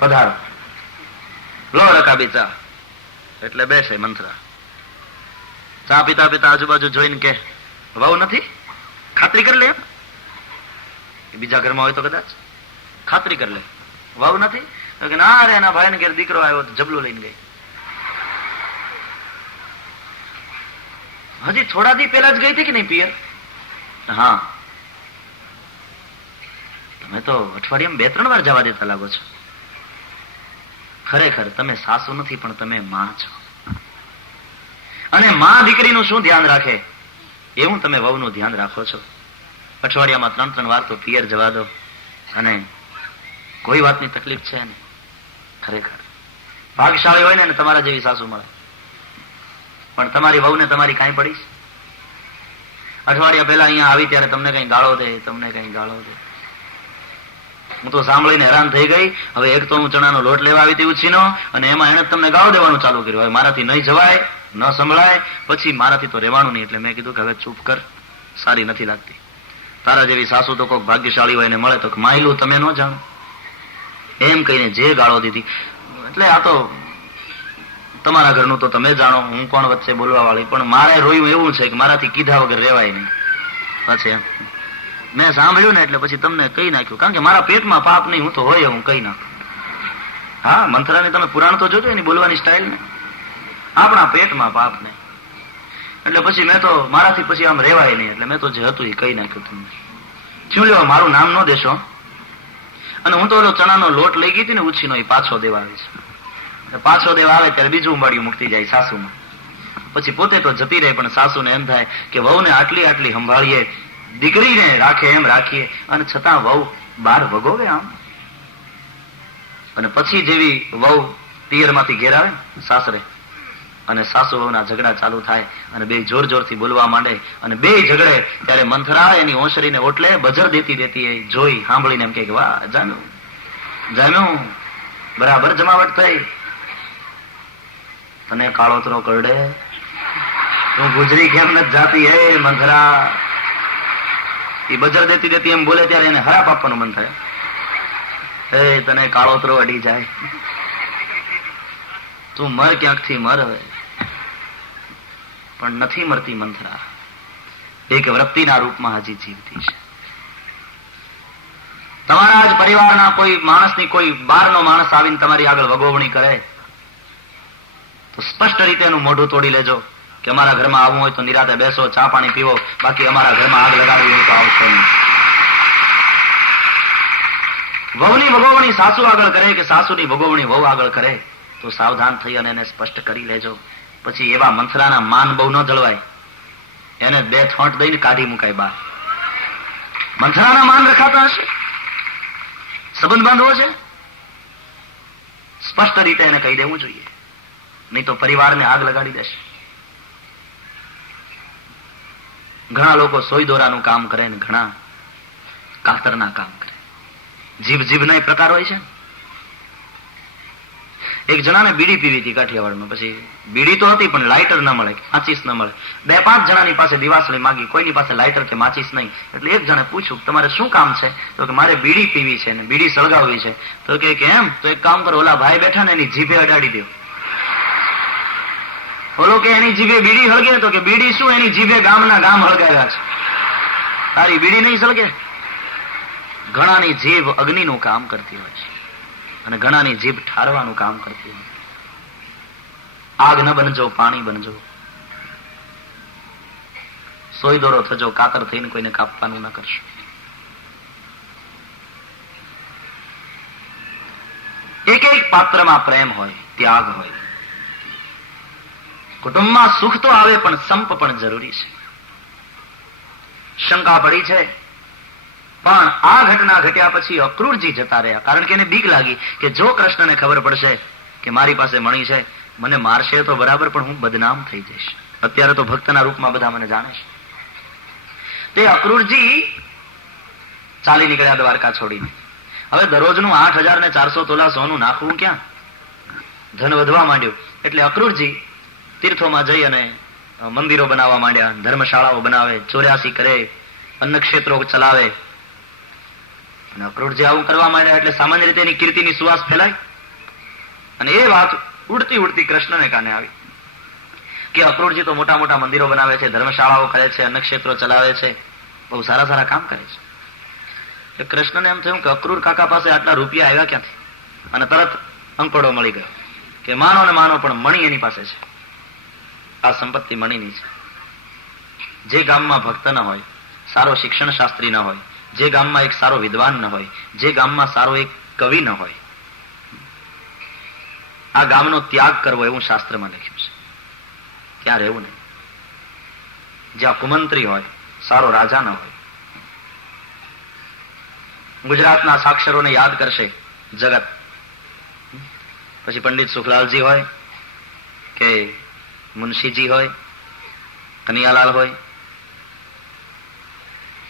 પધારો, લો રકાબી ચા. એટલે બેસે મંથરા. ચા પીતા પીતા આજુબાજુ જોઈને કે વહુ નથી? ખાતરી કરી લે. બીજા ઘરમાં હોય તો કદાચ ખાતરી કરી લે. વહુ નથી? તો કે ના રે, એના ભાઈ ને ઘેર દીકરો આવ્યો તો જબલું લઈને ગઈ. હજી થોડા દી પહેલા જ ગઈ હતી કે નહીં પિયર? હા. તમે તો અઠવાડિયામાં 2-3 વાર જવા દેતા લાગો છો. ખરેખર તમે સાસુ નથી પણ તમે માં છો. અને માં દીકરીનું શું ધ્યાન રાખે એવું તમે વહુનું ધ્યાન રાખો છો. અઠવાડિયામાં 3-3 વાર તો પિયર જવા દો અને કોઈ વાતની તકલીફ છે ને. ખરેખર ભાગશાળી હોય ને તમારા જેવી સાસુ મળે. પણ તમારી વહુને તમારી કાંઈ પડીશ? અઠવાડિયા પહેલા અહીંયા આવી ત્યારે તમને કઈ ગાળો દે, તમને કઈ ગાળો દે. હું તો સાંભળીને હેરાન થઈ ગઈ. હવે એક તો હું ચણાનો લોટ લેવા આવી હતી ઉછીનો, અને એમાં એને તમને ગાળો દેવાનું ચાલુ કર્યું. હવે મારાથી નહીં જવાય, ન સંભળાય, પછી મારાથી તો રહેવાનું નહીં. એટલે મેં કીધું કે હવે ચૂપ કર, સારી નથી લાગતી. તારા જેવી સાસુ તો કોઈક ભાગ્યશાળી હોય ને મળે તો માયલું તમે ન જાણો એમ કહીને જે ગાળો દીધી. એટલે આ તો તમારા ઘરનું તો તમે જાણો, હું કોણ વચ્ચે બોલવા વાળી. પણ મારે રોયું એવું છે કે મારાથી કીધા વગર રહેવાય નહીં. પછી મેં સાંભળ્યું ને એટલે પછી તમને કહી નાખ્યું, કારણ કે મારા પેટમાં પાપ નહીં, હું તો હોય હું કહી નાખું. હા, મંથરાની તમે પુરાણ તો જોજો એની બોલવાની સ્ટાઇલ ને. આપણા પેટમાં પાપ નહીં એટલે પછી મેં તો મારાથી પછી આમ રહેવાય નહીં એટલે મેં તો જે હતું એ કહી નાખ્યું તમને. શું લેવા મારું નામ ન દેશો. અને હું તો ઓલો ચણાનો લોટ લઈ ગઈ હતી ને ઉછીનો, એ પાછો દેવા આવે છે. પાછો દેવા આવે ત્યારે બીજું ઉંબાડિયું મૂકતી જાય સાસુમાં. પછી પોતે તો જતી રહે પણ સાસુને એમ થાય કે વહુને આટલી આટલી સંભાળીએ, દીકરીને રાખે એમ રાખીએ, અને છતાં વહુ બહાર વગોવે આમ. અને પછી જેવી વહુ પિયરમાંથી ઘેર આવે સાસરે, અને સાસુ વહુના ઝઘડા ચાલુ થાય અને બે જોર જોરથી બોલવા માંડે અને બે ઝઘડે, ત્યારે મંથરા એની ઓસરીને ઓટલે બજર દેતી દેતી એ જોઈ સાંભળીને એમ કે વાહ જામ્યું જામ્યું, બરાબર જમાવટ થઈ. તને કાળોતરો કરડે, તું ગુજરી કેમ નથી જાતી હે મંથરા? એ બજર દેતી દેતી એમ બોલે ત્યારે એને હરાપ આપવાનું મન થાય. હે તને કાળોતરો અડી જાય, તું મર ક્યાંકથી મર. હવે પણ નથી મરતી મંથરા, એક વૃત્તિના રૂપમાં હજી જીવતી છે. તમારા જ પરિવારના કોઈ માણસની કોઈ બહારનો માણસ આવીને તમારી આગળ વગોવણી કરે તો સ્પષ્ટ રીતે એનું મોઢું તોડી લેજો કે અમારા ઘરમાં આવવું હોય તો નિરાતે બેસો, ચા પાણી પીવો, બાકી અમારા ઘરમાં આગ લગાડવી હોય તો આવશો નહીં. વહુની વગોવણી સાસુ આગળ કરે કે સાસુની વગોવણી વહુ આગળ કરે તો સાવધાન થઈ અને એને સ્પષ્ટ કરી લેજો. પછી એવા મંથરાના માન બહુ ન જળવાય, એને 2 થોંટ દઈને કાઢી મુકાય બહાર. મંથરાના માન રખાતા હશે, સંબંધ બાંધવો છે, સ્પષ્ટ રીતે એને કહી દેવું જોઈએ, નહીં તો પરિવારને આગ લગાડી દેશે. ઘણા લોકો સોય દોરાનું કામ કરે ને ઘણા કાતરના કામ કરે. જીભ જીભના પ્રકાર હોય છે. એક જણાને બીડી પીવી હતી કાઠિયાવાડમાં. પછી બીડી તો હતી પણ લાઇટર ન મળે, માચીસ ન મળે. 2-5 જણાની પાસે દિવાસળી માંગી, કોઈની પાસે લાઇટર કે માચીસ નહીં. એટલે એક જણે પૂછ્યું તમારે શું કામ છે? તો કે મારે બીડી પીવી છે ને બીડી સળગાવવી છે. તો કે એમ, તો એક કામ કરો, ઓલા ભાઈ બેઠા ને એની જીભે અડાડી દો. ઓલો કે એની જીભે બીડી હળગે? તો કે બીડી શું, એની જીભે ગામના ગામ હળગાવ્યા છે, તારી બીડી નહીં સળગે. ઘણાની જીભ અગ્નિનું કામ કરતી હોય છે અને ઘણાની જીભ ઠારવાનું કામ કરતી હોય. આગ ન બનજો, પાણી બનજો. સોય દોરો થજો, કાતર થઈને કોઈને કાપવાનું ન કરશો. એક એક પાત્રમાં પ્રેમ હોય, ત્યાગ હોય. કુટુંબમાં સુખ તો આવે પણ સંપ પણ જરૂરી છે. શંકા પડી છે પણ આ ઘટના ઘટ્યા પછી અક્રૂરજી જતા રહ્યા, કારણ કે એને બીક લાગી કે જો કૃષ્ણને ખબર પડશે કે મારી પાસે મણી છે, મને મારશે તો બરાબર પણ હું બદનામ થઈ જઈશ. અત્યારે તો ભક્તના રૂપમાં બધા મને જાણે છે. તે અક્રૂરજી ચાલી નીકળ્યા દ્વારકા છોડીને. હવે દરરોજનું 8,400 તોલા સોનું નાખવું ક્યાં? ધન વધવા માંડ્યું એટલે અક્રૂરજી તીર્થોમાં જઈ અને મંદિરો બનાવવા માંડ્યા, ધર્મશાળાઓ બનાવે, 84 કરે, અન્ન ક્ષેત્રો ચલાવે. અને અક્રૂરજી આવું કરવા માંડ્યા એટલે સામાન્ય રીતે એની કીર્તિની સુવાસ ફેલાય. અને એ વાત ઉડતી ઉડતી કૃષ્ણને કાને આવી કે અક્રૂરજી તો મોટા મોટા મંદિરો બનાવે છે, ધર્મશાળાઓ કરે છે, અન્નક્ષેત્રો ચલાવે છે, બહુ સારા સારા કામ કરે છે. એટલે કૃષ્ણને એમ થયું કે અક્રૂર કાકા પાસે આટલા રૂપિયા આવ્યા ક્યાંથી? અને તરત અંકોડો મળી ગયો કે માનો ને માનો પણ મણી એની પાસે છે. આ સંપત્તિ મણીની છે. જે ગામમાં ભક્ત ન હોય, સારો શિક્ષણ શાસ્ત્રી ન હોય, જે ગામમાં એક સારો વિદ્વાન ન હોય, જે ગામમાં સારો એક કવિ ન હોય, આ ગામનો ત્યાગ કરવો એવું શાસ્ત્રમાં લખ્યું છે. ત્યાં રહેવું નહીં. જ્યાં કુમંત્રી હોય, સારો રાજા ન હોય. ગુજરાતના સાક્ષરોને યાદ કરશે જગત. પછી પંડિત સુખલાલજી હોય કે મુનશીજી હોય, કનૈયાલાલ હોય,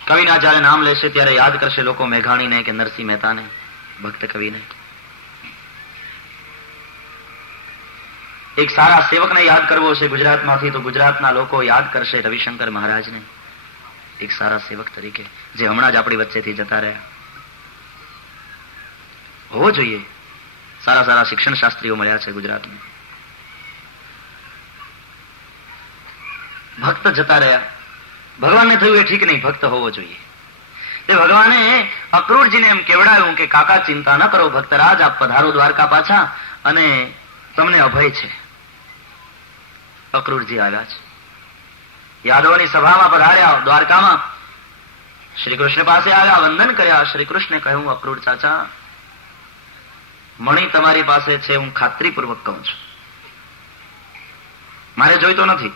કવિના જયારે નામ લેશે ત્યારે યાદ કરશે લોકો મેઘાણીને કે નરસિંહ મહેતાને, ભક્ત કવિને. એક સારા સેવકને યાદ કરવો છે ગુજરાતમાંથી તો ગુજરાતના લોકો યાદ કરશે રવિશંકર મહારાજને, એક સારા સેવક તરીકે, જે હમણાં જ આપણી વચ્ચેથી જતા રહ્યા. હોવો જોઈએ. સારા સારા શિક્ષણ શાસ્ત્રીઓ મળ્યા છે ગુજરાતમાં. ભક્ત જતા રહ્યા. ભગવાનને થયું એ ઠીક નહીં, ભક્ત હોવો જોઈએ. તે ભગવાને અક્રૂરજીને એમ કેવડાવ્યું કે કાકા ચિંતા ન કરો ભક્તરાજ, આપ પધારો દ્વારકા પાછા અને તમને અભય છે. અક્રૂરજી આવ્યા છે. યાદવોની સભામાં પધાર્યા દ્વારકામાં. શ્રી કૃષ્ણ પાસે આવ્યા, વંદન કર્યા. શ્રી કૃષ્ણે કહ્યું, અક્રૂર ચાચા, મણી તમારી પાસે છે, હું ખાતરીપૂર્વક કહું છું. મારે જોઈતો નથી,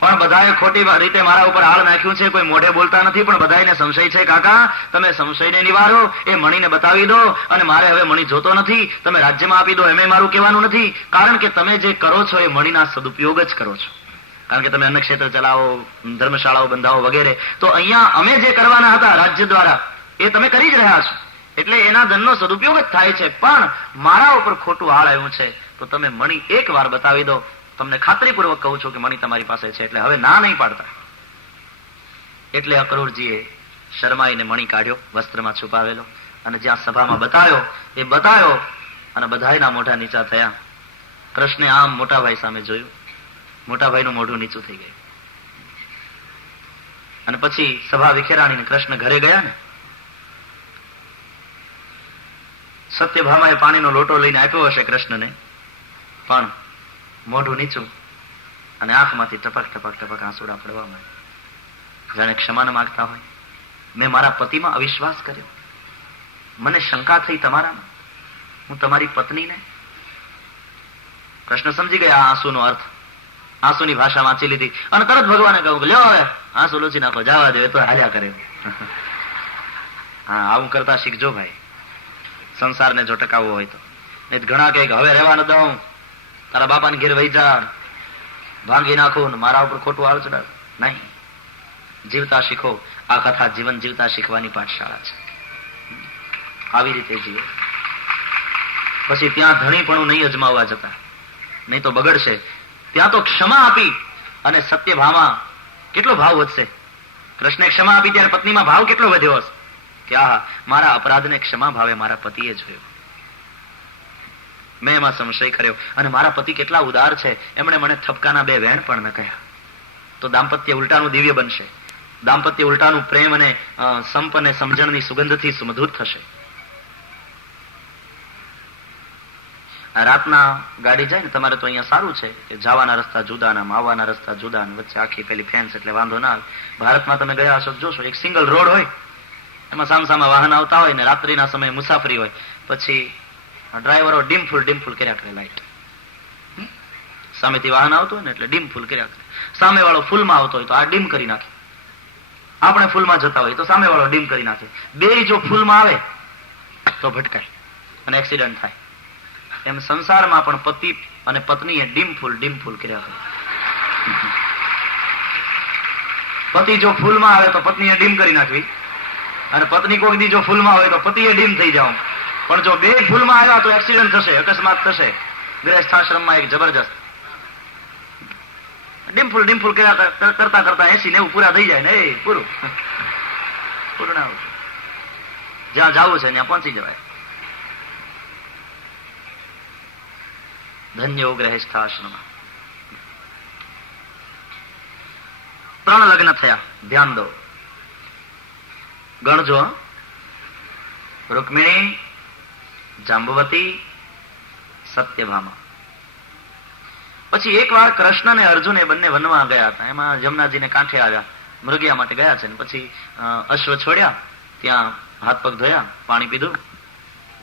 પણ બધાએ ખોટી રીતે મારા ઉપર આળ નાખ્યું છે. કોઈ મોઢે બોલતા નથી, પણ બધાને સંશય છે. કાકા તમે સંશયને નિવારો, એ મણીને બતાવી દો, અને મારે હવે મણી જોતો નથી. તમે રાજ્યમાં આપી દો, એમ મારું કહેવાનું નથી. કારણ કે તમે જે કરો છો એ મણીના સદુપયોગ જ કરો છો. કારણ કે તમે અન્નક્ષેત્ર ચલાવો, ધર્મશાળાઓ બંધાવો વગેરે. તો અહીંયા અમે જે કરવાના હતા રાજ્ય દ્વારા એ તમે કરી જ રહ્યા છો. એટલે એના ધનનો સદુપયોગ જ થાય છે. પણ મારા ઉપર ખોટું આળ આવ્યું છે, તો તમે મણી એક વાર બતાવી દો. તમને ખાતરીપૂર્વક કહું છું કે મણી તમારી પાસે છે. એટલે હવે ના નહીં પાડતા. એટલે અક્રૂરજીએ શરમાઈને મણી કાઢ્યો, વસ્ત્રમાં છુપાવેલો, અને જ્યાં સભામાં બતાવ્યો એ બતાવ્યો, અને બધાયના મોઢા નીચા થયા. કૃષ્ણે આમ મોટાભાઈ સામે જોયું. મોટાભાઈનું મોઢું નીચું થઈ ગયું. અને પછી સભા વિખેરાણીને કૃષ્ણ ઘરે ગયા ને, સત્યભામાએ પાણીનો લોટો લઈને આપ્યો હશે કૃષ્ણને, પણ મોઢું નીચું અને આંખમાંથી ટપક ટપક ટપક આંસુડા પડવા માંડ્યા. જાણે ક્ષમા ન માંગતા હોય. મેં મારા પતિમાં અવિશ્વાસ કર્યો, મને શંકા થઈ તમારામાં, હું તમારી પત્નીને. કૃષ્ણ સમજી ગયા આંસુનો અર્થ. આંસુની ભાષા વાંચી લીધી અને તરત ભગવાને કહ્યું કે લ્યો હવે આંસુ લૂછી નાખો, જવા દે, તો હાલ્યા કરે. હા, આવું કરતા શીખજો ભાઈ, સંસારને જો ટકાવવો હોય તો. નહીં ઘણા કહે કે હવે રહેવા ન દઉં, તારા બાપાને ઘેર વહી જા, ભાંગી નાખું ને મારા ઉપર ખોટું આવ ચડાવ. નહીં, જીવતા શીખો. આ કથા જીવન જીવતા શીખવાની પાઠશાળા છે. આવી રીતે જીવો. પછી ત્યાં ધણીપણું નહીં અજમાવવા જતા, નહીં તો બગડશે. ત્યાં તો ક્ષમા આપી અને સત્યભામા કેટલો ભાવ વધશે. કૃષ્ણે ક્ષમા આપી ત્યારે પત્નીમાં ભાવ કેટલો વધ્યો હશે કે આહા, મારા અપરાધને ક્ષમા ભાવે મારા પતિએ જોયો, મેં એમાં સંશય કર્યો, અને મારા પતિ કેટલા ઉદાર છે, એમણે મને ઠપકાના 2 વેણ પણ ન કહ્યા. તો દાંપત્ય ઉલટાનું દિવ્ય બનશે. દાંપત્ય ઉલટાનું પ્રેમ અને સંપ અને સમજણની સુગંધથી સુમધુર થશે. રાતના ગાડી જાય ને, તમારે તો અહીંયા સારું છે કે જવાના રસ્તા જુદા, ના આવવાના રસ્તા જુદા, વચ્ચે આખી પેલી ફેન્સ, એટલે વાંધો ના આવે. ભારતમાં તમે ગયા હશો, જોશો એક સિંગલ રોડ હોય, એમાં સામસામા વાહન આવતા હોય ને રાત્રિના સમયે મુસાફરી હોય, પછી ડ્રાઈવરો ડીમ ફૂલ કર્યા કરે લાઈટ. સામેથી વાહન આવતું હોય ને એટલે ડીમ ફૂલ કર્યા કરે. સામે વાળો ફૂલમાં આવતો હોય તો આ ડીમ કરી નાખે. આપણે ફૂલમાં જતા હોય તો સામે વાળો ડીમ કરી નાખે. બે જો ફૂલમાં આવે તો ભટકાય અને એક્સિડન્ટ થાય. એમ સંસારમાં પણ પતિ અને પત્નીએ ડીમ ફૂલ કર્યા કરે. પતિ જો ફૂલમાં આવે તો પત્નીએ ડીમ કરી નાખવી, અને પત્ની કોઈક દી જો ફૂલમાં હોય તો પતિએ ડીમ થઈ જાવ. પણ જો 2 ફૂલમાં આવ્યા તો એક્સિડન્ટ થશે, અકસ્માત થશે. ગૃહસ્થાશ્રમમાં એક જબરજસ્ત ડીમ ફૂલ કરતા કરતા 80-90 પૂરા થઈ જાય ને, એ પૂરું ના હોય. જ્યાં જવું છે ત્યાં પહોંચી જવાય. ધન્યો ગ્રહેસ્થાશ્રમ. 3 લગ્ન થયા. ધ્યાન દો, ગણજો. રૂકમિણી, જાંબવતી, સત્યભામા. પછી એકવાર કૃષ્ણ અને અર્જુન એ બંને વનમાં ગયા હતા. એમાં જમનાજીને કાંઠે આવ્યા, મૃગયા માટે ગયા છે. પછી અશ્વ છોડ્યા, ત્યાં હાથ પગ ધોયા, પાણી પીધું.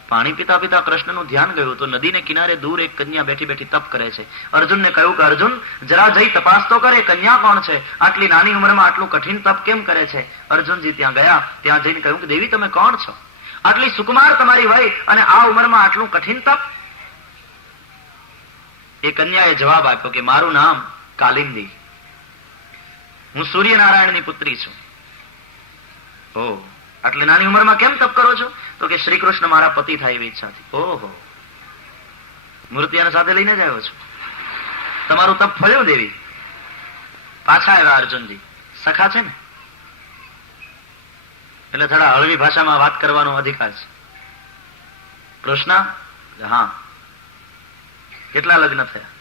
પાણી પીતા પીતા કૃષ્ણનું ધ્યાન ગયું તો નદીને કિનારે દૂર એક કન્યા બેઠી બેઠી તપ કરે છે. અર્જુનને કહ્યું કે અર્જુન, જરા જઈ તપાસ તો કરે, કન્યા કોણ છે? આટલી નાની ઉંમરમાં આટલું કઠિન તપ કેમ કરે છે? અર્જુનજી ત્યાં ગયા. ત્યાં જઈને કહ્યું કે દેવી, તમે કોણ છો? આટલી સુકુમાર તમારી વય અને આ ઉંમરમાં આટલું કઠિન તપ? એ કન્યાએ જવાબ આપ્યો કે મારું નામ કાલિંદી, હું સૂર્યનારાયણની પુત્રી છું. ઓહ, આટલી નાની ઉંમરમાં કેમ તપ કરો છો? તો કે શ્રી કૃષ્ણ મારા પતિ થાય એવી ઈચ્છાથી. ઓહો, મૂર્તિયાને સાથે લઈને જ આવ્યો છું. તમારું તપ ફળ્યું દેવી. પાછા આવ્યા અર્જુનજી. સખા છે ને એટલે થોડા હળવી ભાષામાં વાત કરવાનો અધિકાર છે. કૃષ્ણ, હા. કેટલા લગ્ન થયા?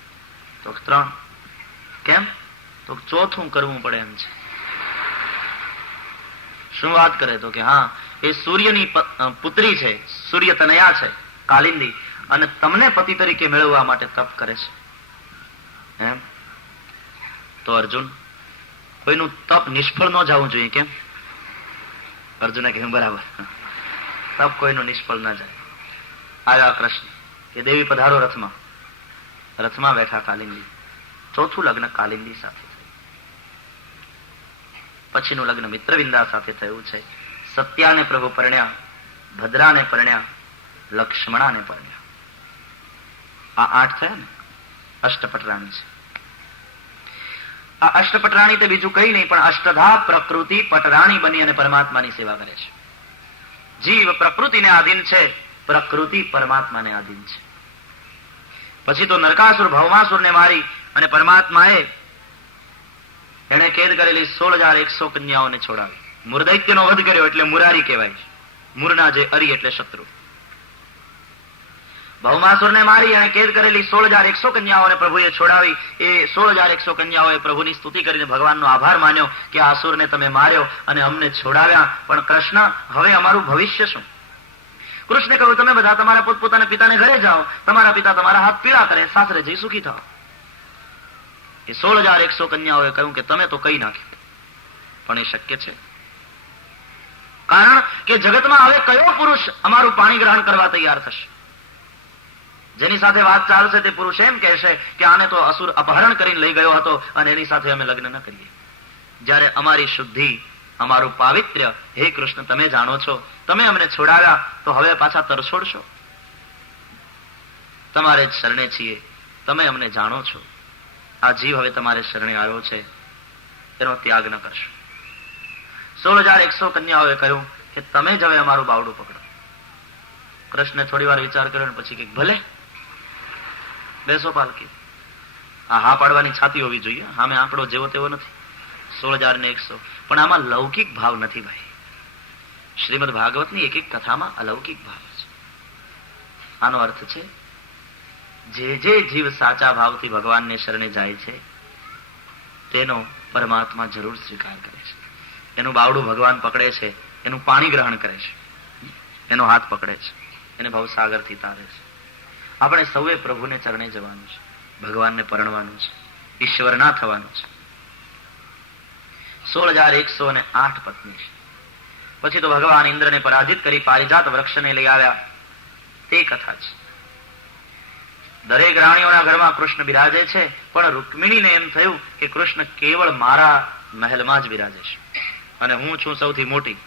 તો 3. કેમ? તો 4થું કરવું પડે એમ છે. શું વાત કરે? તો કે હા, એ સૂર્યની પુત્રી છે, સૂર્ય તનયા છે કાલિંદી, અને તમને પતિ તરીકે મેળવવા માટે તપ કરે છે એમ. તો અર્જુન, કોઈનું તપ નિષ્ફળ ન જવું જોઈએ. કેમ? અર્જુને કહ્યું બરાબર, તપ કોઈનું નિષ્ફળ ન જાય. આવ્યા કૃષ્ણ કે દેવી પધારો રથમાં. રથમાં બેઠા કાલિંદી. 4થું લગ્ન કાલિંદી સાથે થયું. પછીનું લગ્ન મિત્રવિંદા સાથે થયું છે. સત્યાને પ્રભુ પરણ્યા, ભદ્રાને પરણ્યા, લક્ષ્મણાને પરણ્યા. આ 8 થયા ને. અષ્ટપટરાણી છે. આ અષ્ટપટરાણી તે બીજું કઈ નહીં પણ અષ્ટધા પ્રકૃતિ પટરાણી બની અને પરમાત્માની સેવા કરે છે. જીવ પ્રકૃતિને આધીન છે, પ્રકૃતિ પરમાત્માને આધીન છે. પછી તો નરકાસુર ભૌમાસુરને મારી અને પરમાત્માએ એને કેદ કરેલી 16,100 કન્યાઓને છોડાવી. મુરદૈત્યનો વધ કર્યો એટલે મુરારી કહેવાય છે. મુરના જે અરી એટલે શત્રુ. ભૌમાસુરને મારી અને કેદ કરેલી 16,100 કન્યાઓને પ્રભુએ છોડાવી. એ 16,100 કન્યાઓએ પ્રભુની સ્તુતિ કરીને ભગવાનનો આભાર માન્યો કે આ અસુરને તમે માર્યો અને અમને છોડાવ્યા. પણ કૃષ્ણ, હવે અમારું ભવિષ્ય શું? કૃષ્ણે કહ્યું, તમે બધા તમારા પોતપોતાના પિતાને ઘરે જાઓ, તમારા પિતા તમારા હાથ પીળા કરે, સાસરે જઈ સુખી થાઓ. એ 16,100 કન્યાઓએ કહ્યું કે તમે તો કઈ નાખ્યું. પણ એ શક્ય છે? કારણ કે જગતમાં હવે કયો પુરુષ અમારું પાણી ગ્રહણ કરવા તૈયાર થશે? જેની સાથે વાત ચાલશે તે પુરુષ એમ કહેશે કે આને તો અસુર અપહરણ કરીને લઈ ગયો હતો અને એની સાથે અમે લગ્ન ન કરીએ. જ્યારે અમારી શુદ્ધિ, અમારું પાવિત્ર્ય, હે કૃષ્ણ તમે જાણો છો, તમે અમને છોડાવ્યા તો હવે પાછા તરછોડશો? તમારે જ શરણે છીએ, તમે અમને જાણો છો. આ જીવ હવે તમારે શરણે આવ્યો છે, એનો ત્યાગ ન કરશો. 16,100 કન્યાઓએ કહ્યું કે તમે જ હવે અમારું બાવડું પકડો. કૃષ્ણે થોડી વાર વિચાર કર્યો પછી કે ભલે, બેસો પાલકી. આ હા પાડવાની છાતી હોવી જોઈએ. આમે આંકડો જેવો તેવો નથી, 16,100. પણ આમાં લૌકિક ભાવ નથી ભાઈ. શ્રીમદ ભાગવતની એક એક કથામાં અલૌકિક ભાવ છે. આનો અર્થ છે જે જીવ સાચા ભાવથી ભગવાનને શરણે જાય છે તેનો પરમાત્મા જરૂર સ્વીકાર કરે છે. એનું બાવડું ભગવાન પકડે છે, એનું પાણી ગ્રહણ કરે છે, એનો હાથ પકડે છે, એને ભવસાગરથી તારે છે. આપણે સૌએ પ્રભુને ચરણે જવાનું છે, ભગવાનને પરણવાનું છે, ઈશ્વરના થવાનું છે. 16,108 પત્ની છે. પછી તો ભગવાન ઇન્દ્રને પરાજિત કરી પારિજાત વૃક્ષને લઈ આવ્યા, તે કથા છે. દરેક રાણીઓના ઘરમાં કૃષ્ણ બિરાજે છે, પણ રૂકમિણીને એમ થયું કે કૃષ્ણ કેવળ મારા મહેલમાં જ બિરાજે છે અને હું છું સૌથી મોટી,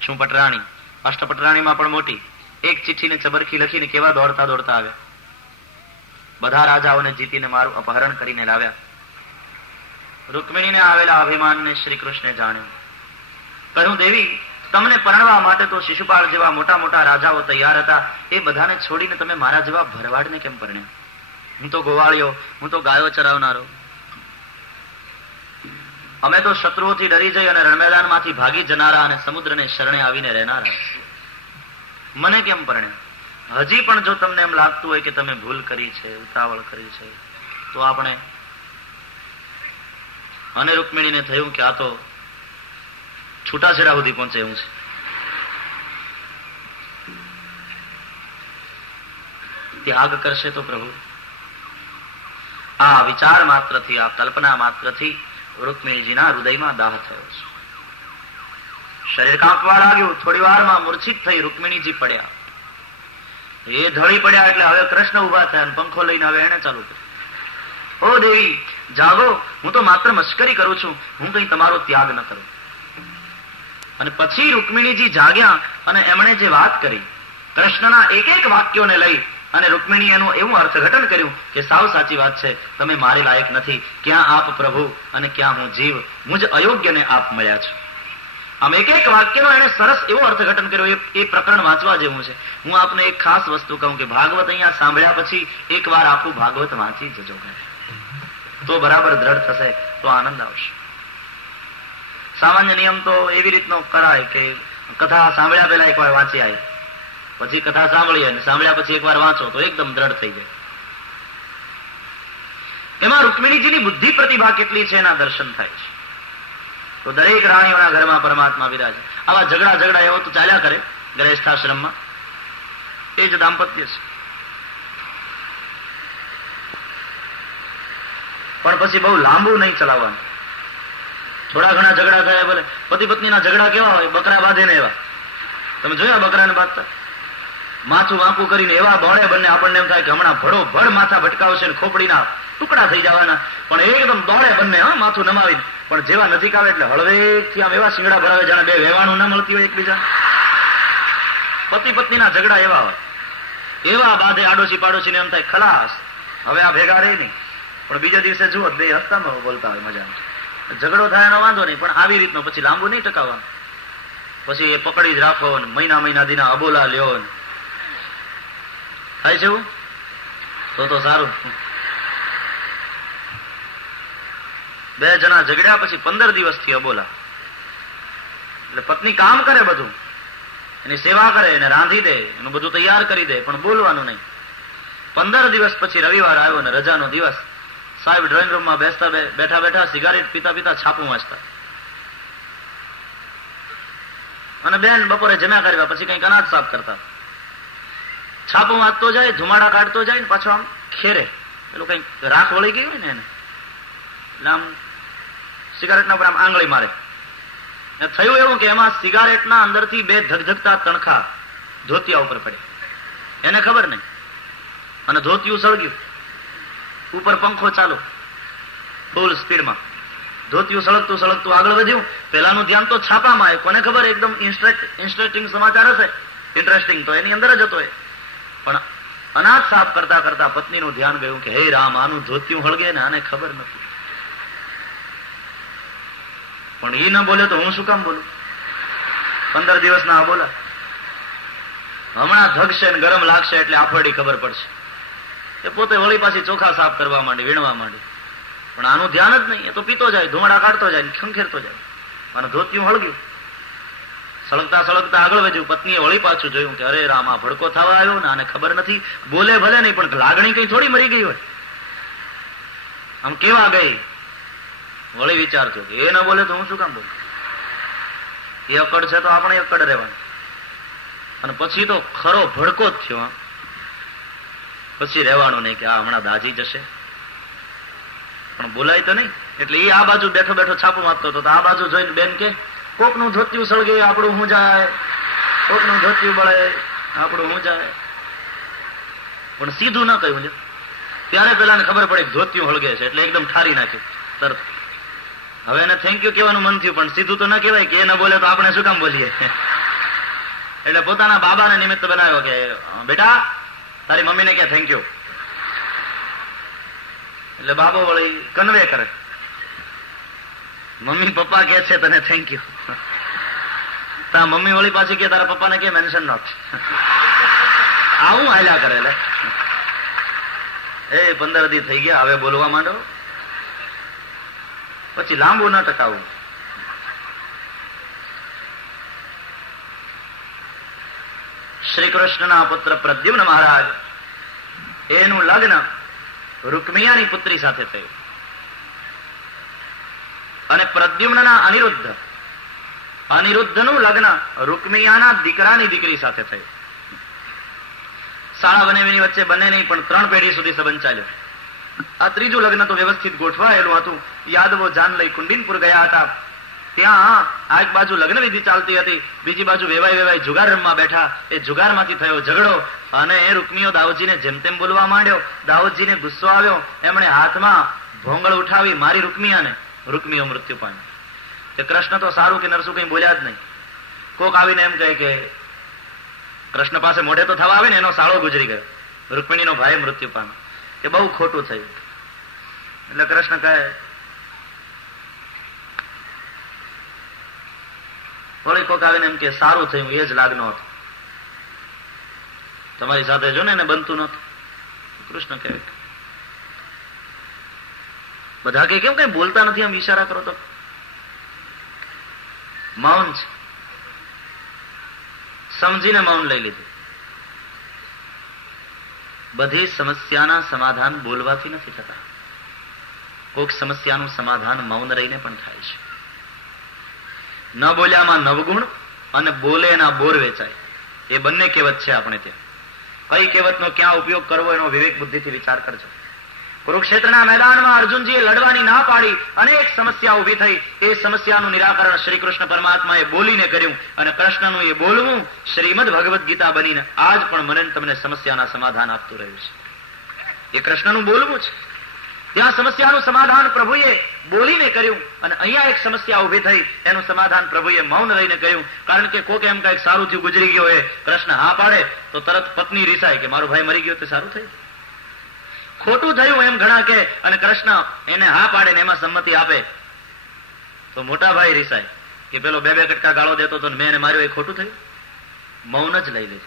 છું પટરાણી, અષ્ટપટરાણીમાં પણ મોટી. એક ચિઠ્ઠીને ચબરખી લખીને કેવા દોડતા દોડતા આવ્યા. બધા રાજાઓને જીતીને મારું અપહરણ કરીને લાવ્યા. રૂકમિણીને આવેલા અભિમાનને શ્રી કૃષ્ણે જાણ્યું. કહ્યું, દેવી તમને પરણવા માટે તો શિશુપાળ જેવા મોટા મોટા રાજાઓ તૈયાર હતા, એ બધાને છોડીને તમે મારા જેવા ભરવાડને કેમ પરણ્યા? હું તો ગોવાળિયો, હું તો ગાયો ચરાવનારો. અમે તો શત્રુઓથી ડરી જઈ અને રણમેદાનમાંથી ભાગી જનારા અને સમુદ્રને શરણે આવીને રહેનારા. મને કેમ પરણ્યા? હજી પણ જો તમને એમ લાગતું હોય કે તમે ભૂલ કરી છે, ઉતાવળ કરી છે, તો આપણે અને રૂકમિણીને થયું કે આ તો છૂટાછેડા સુધી પહોંચે એવું છે. ત્યાગ કરશે તો પ્રભુ. આ વિચાર માત્રથી, આ કલ્પના માત્રથી રૂકમિણીજીના હૃદયમાં દાહ થયો છે. શરીર કાંપવા લાગ્યું. થોડી વારમાં મૂર્છિત થઈ રૂકમિણીજી પડ્યા. એ ઢળી પડ્યા એટલે હવે કૃષ્ણ ઉભા થયા અને પંખો લઈને હવે એને ચાલુ કર્યું. ઓ દેવી જાગો, હું તો માત્ર મશ્કરી કરું છું, હું કઈ તમારો ત્યાગ ન કરું. અને પછી રૂકમિણીજી જાગ્યા અને એમણે જે વાત કરી, કૃષ્ણના એક એક વાક્યોને લઈ અને રૂકમિણી એનું એવું અર્થઘટન કર્યું કે સાવ સાચી વાત છે, તમે મારી લાયક નથી, ક્યાં આપ પ્રભુ અને ક્યાં હું જીવ, મુજ અયોગ્યને આપ મળ્યા છો. આમ એક એક વાક્યનો એને સરસ એવો અર્થઘટન કર્યો. એ પ્રકરણ વાંચવા જેવું છે. હું આપને એક ખાસ વસ્તુ કહું કે ભાગવત અહીંયા સાંભળ્યા પછી એકવાર આખું ભાગવત વાંચી જજો, તો બરાબર દ્રઢ થશે, તો આનંદ આવશે. સામાન્ય નિયમ તો એવી રીતનો કરાય કે કથા સાંભળ્યા પહેલા એકવાર વાંચી આવે, પછી કથા સાંભળીએ અને સાંભળ્યા પછી એકવાર વાંચો તો એકદમ દ્રઢ થઈ જાય. એમાં રૂકમિણીજીની બુદ્ધિ પ્રતિભા કેટલી છે એના દર્શન થાય છે. તો દરેક રાણીઓના ઘરમાં પરમાત્મા બિરાજે. આવા ઝઘડા એવો તો ચાલ્યા કરે ગ્રહસ્થાશ્રમમાં, એ જ દાંપત્ય છે. પણ પછી બહુ લાંબુ નહીં ચલાવવાનું. થોડા ઘણા ઝઘડા થાય, ભલે પતિ પત્નીના ઝઘડા કેવા હોય, બકરા બાંધે ને એવા. તમે જોયા બકરાને બાંધતા? માથું વાંકું કરીને એવા દોડે બંને, આપણને એમ થાય કે હમણાં ભડો માથા ભટકાવશે ને ખોપડીના ટુકડા થઈ જવાના, પણ એકદમ દોડે બંને, માથું નમાવીને. પણ જેવા નજીક આવે એટલે હળવેથી આમ એવા શિંગડા ભરાવે જાણે બે વેવાણું ના મળતી હોય એકબીજા. પતિ પત્નીના ઝઘડા એવા હોય, એવા બાંધે આડોશી પાડોશીને એમ થાય ખલાસ, હવે આ ભેગા રહે નહીં. પણ બીજા દિવસે જુઓ બે હસતામાં બોલતા હોય, મજા. ઝઘડો થાય એનો વાંધો નહીં, પણ આવી રીતનો પછી લાંબુ નહીં ટકાવવાનું. પછી એ પકડી જ રાખો ને મહિના દીના અબોલા લ્યો ને થાય છે એવું, તો સારું. બે જણા ઝઘડ્યા પછી 15 દિવસથી અબોલા. એટલે પત્ની કામ કરે, બધું એની સેવા કરે, એને રાંધી દે, એનું બધું તૈયાર કરી દે, પણ બોલવાનું નહીં. 15 દિવસ પછી રવિવાર આવ્યો ને રજાનો દિવસ. સાહેબ ડ્રોઈંગ રૂમમાં બેઠા સિગારેટ પીતા છાપું વાંચતા, અને બેન બપોરે જમ્યા કર્યા પછી કઈક અનાજ સાફ કરતા. છાપું વાંચતો જાય, ધુમાડા કાઢતો જાય ને પાછો આમ ખેરે, પેલું કઈક રાખ વળી ગઈ હોય ને એને, એટલે આમ સિગારેટના ઉપર આમ આંગળી મારે. થયું એવું કે એમાં સિગારેટના અંદરથી બે ધગધગતા તણખા ધોતિયા ઉપર પડે, એને ખબર નહીં, અને ધોતિયું સળગ્યું. ઉપર પંખો ચાલુ ફૂલ સ્પીડમાં, ધોતિયું સળગતું આગળ વધ્યું. પેલાનું ધ્યાન તો છાપામાં આવે, કોને ખબર એકદમ ઇન્ટરેસ્ટિંગ સમાચાર હશે, ઇન્ટરેસ્ટિંગ તો એની અંદર જ હતો. પણ અનાજ સાફ કરતા કરતા પત્નીનું ધ્યાન ગયું કે હે રામ, આનું ધોતિયું હળગે ને આને ખબર નથી. પણ એ ન બોલે તો હું શું કામ બોલું? 15 દિવસના આ બોલા. હમણાં ધગશે ને ગરમ લાગશે એટલે આફડી ખબર પડશે. એ પોતે વળી પાછી ચોખા સાફ કરવા માંડી, વીણવા માંડી. પણ આનું ધ્યાન જ નહીં, એ તો પીતો જાય, ધુમાડા કાઢતો જાય, ખંખેરતો જાય, અને ધોતિયું હળગ્યું. સળગતા આગળ વધ્યું. પત્નીએ વળી પાછું જોયું કે અરે રામ, આ ભડકો થવા આવ્યો ને આને ખબર નથી. બોલે ભલે નહીં, પણ લાગણી કઈ થોડી મરી ગઈ હોય, આમ કેવા ગઈ. વળી વિચાર થયો કે એ ન બોલે તો હું શું કામ બોલું? એ અકડ છે તો આપણે અકડ રહેવાનું. અને પછી તો ખરો ભડકો જ થયો. પછી રહેવાનું નહીં કે આ હમણાં દાજી જશે, પણ બોલાય તો નહીં. એટલે એ આ બાજુ બેઠો છાપું વાંચતો હતો, આ બાજુ જોઈને બેન કે કોકનું ધોતિયું સળગે આપણું હું જાય, કોકનું ધોતિયું બળે આપણું હું જાય. પણ સીધું ન કહ્યું. ત્યારે પેલાને ખબર પડી ધોતિયું હળગે છે, એટલે એકદમ ઠારી નાખ્યું તરત. હવે એને થેન્ક યુ કહેવાનું મન થયું, પણ સીધું તો ન કહેવાય કે એ ન બોલે તો આપણે શું કામ બોલીએ. એટલે પોતાના બાબાને નિમિત્ત બનાવ્યો કે બેટા તારી મમ્મીને કે થેન્ક યુ. એટલે બાબો વળી કન્વે કરે, મમ્મી પપ્પા કે છે તને થેન્ક યુ. તા મમ્મી વળી પાછી કે તારા પપ્પાને કે મેન્શન નોટ. આવું હાલ્યા કરે. લે એ 15 દી થઈ ગયા, હવે બોલવા માંડો. પછી લાંબુ ન ટકાવું. શ્રી કૃષ્ણના પુત્ર પ્રદ્યુમ્ન મહારાજ એનું લગ્ન રૂકમિયાની પુત્રી સાથે થયું. અને પ્રદ્યુમ્નના અનિરુદ્ધનું લગ્ન રૂકમિયાના દીકરાની દીકરી સાથે થયું. શાળા બનેવીની વચ્ચે બંને નહીં પણ 3 પેઢી સુધી સંબંધ ચાલ્યો. આ ત્રીજું લગ્ન તો વ્યવસ્થિત ગોઠવાયેલું હતું. યાદવો જાન લઈ કુંડિનપુર ગયા હતા. ત્યાં એક બાજુ લગ્ન વિધિ ચાલતી હતી, બીજી બાજુ વેવાય જુગાર રમવા બેઠા. એ જુગારમાંથી થયો ઝઘડો અને એ રૂકમિયો દાઉદજીને જેમ તેમ બોલવા માંડ્યો. દાઉદજીને ગુસ્સો આવ્યો. એમણે હાથમાં ભોંગળ ઉઠાવી મારી રૂકમિયાને. રૂકમિયો મૃત્યુ પામ્યો. કે કૃષ્ણ તો સારું કે નરસું કઈ બોલ્યા જ નહીં. કોક આવીને એમ કહે કે કૃષ્ણ પાસે મોઢે તો થવા આવે ને એનો સાળો ગુજરી ગયો, રૂકમિણીનો ભાઈ મૃત્યુ પામ્યો, કે બહુ ખોટું થયું. એટલે કૃષ્ણ કહે થોડી કોક આવીને એમ કે સારું થયું એ જ લાગનો હતો, તમારી સાથે જો ને એને બનતું નતું. કૃષ્ણ કહે બધા કે કેમ કઈ બોલતા નથી, આમ ઈશારા કરો તો. મૌન છે, સમજીને મૌન લઈ લીધું. બધી સમસ્યાના સમાધાન બોલવાથી નથી થતા. કોઈક સમસ્યાનું સમાધાન મૌન રહીને પણ થાય છે. ન બોલ્યામાં નવગુણ અને બોલે એના બોર વેચાય, એ બંને કહેવત છે આપણે ત્યાં. કઈ કહેવતનો ક્યાં ઉપયોગ કરવો એનો વિવેક બુદ્ધિથી વિચાર કરજો. કુરુક્ષેત્રના મેદાનમાં અર્જુનજીએ લડવાની ના પાડી, અનેક સમસ્યા ઉભી થઈ. એ સમસ્યાનું નિરાકરણ શ્રી કૃષ્ણ પરમાત્માએ બોલીને કર્યું. અને કૃષ્ણનું એ બોલવું શ્રીમદ ભગવદ્ ગીતા બનીને આજ પણ મને તમને સમસ્યાના સમાધાન આપતું રહ્યું છે. એ કૃષ્ણનું બોલવું છે. ત્યાં સમસ્યાનું સમાધાન પ્રભુએ બોલીને કર્યું. અને અહીંયા એક સમસ્યા ઉભી થઈ, એનું સમાધાન પ્રભુએ મૌન રહીને કર્યું. કારણ કે કોક એમ કઈક સારું થયું ગુજરી ગયો એ કૃષ્ણ હા પાડે તો તરત પત્ની રીસાય કે મારો ભાઈ મરી ગયો તે સારું થયું. ખોટું થયું એમ ઘણા કે, અને કૃષ્ણ એને હા પાડે ને એમાં સંમતિ આપે તો મોટા ભાઈ રીસાય કે પેલો 2 કટકા ગાળો દેતો હતો ને મેં એને માર્યો, એ ખોટું થયું. મૌન જ લઈ લે.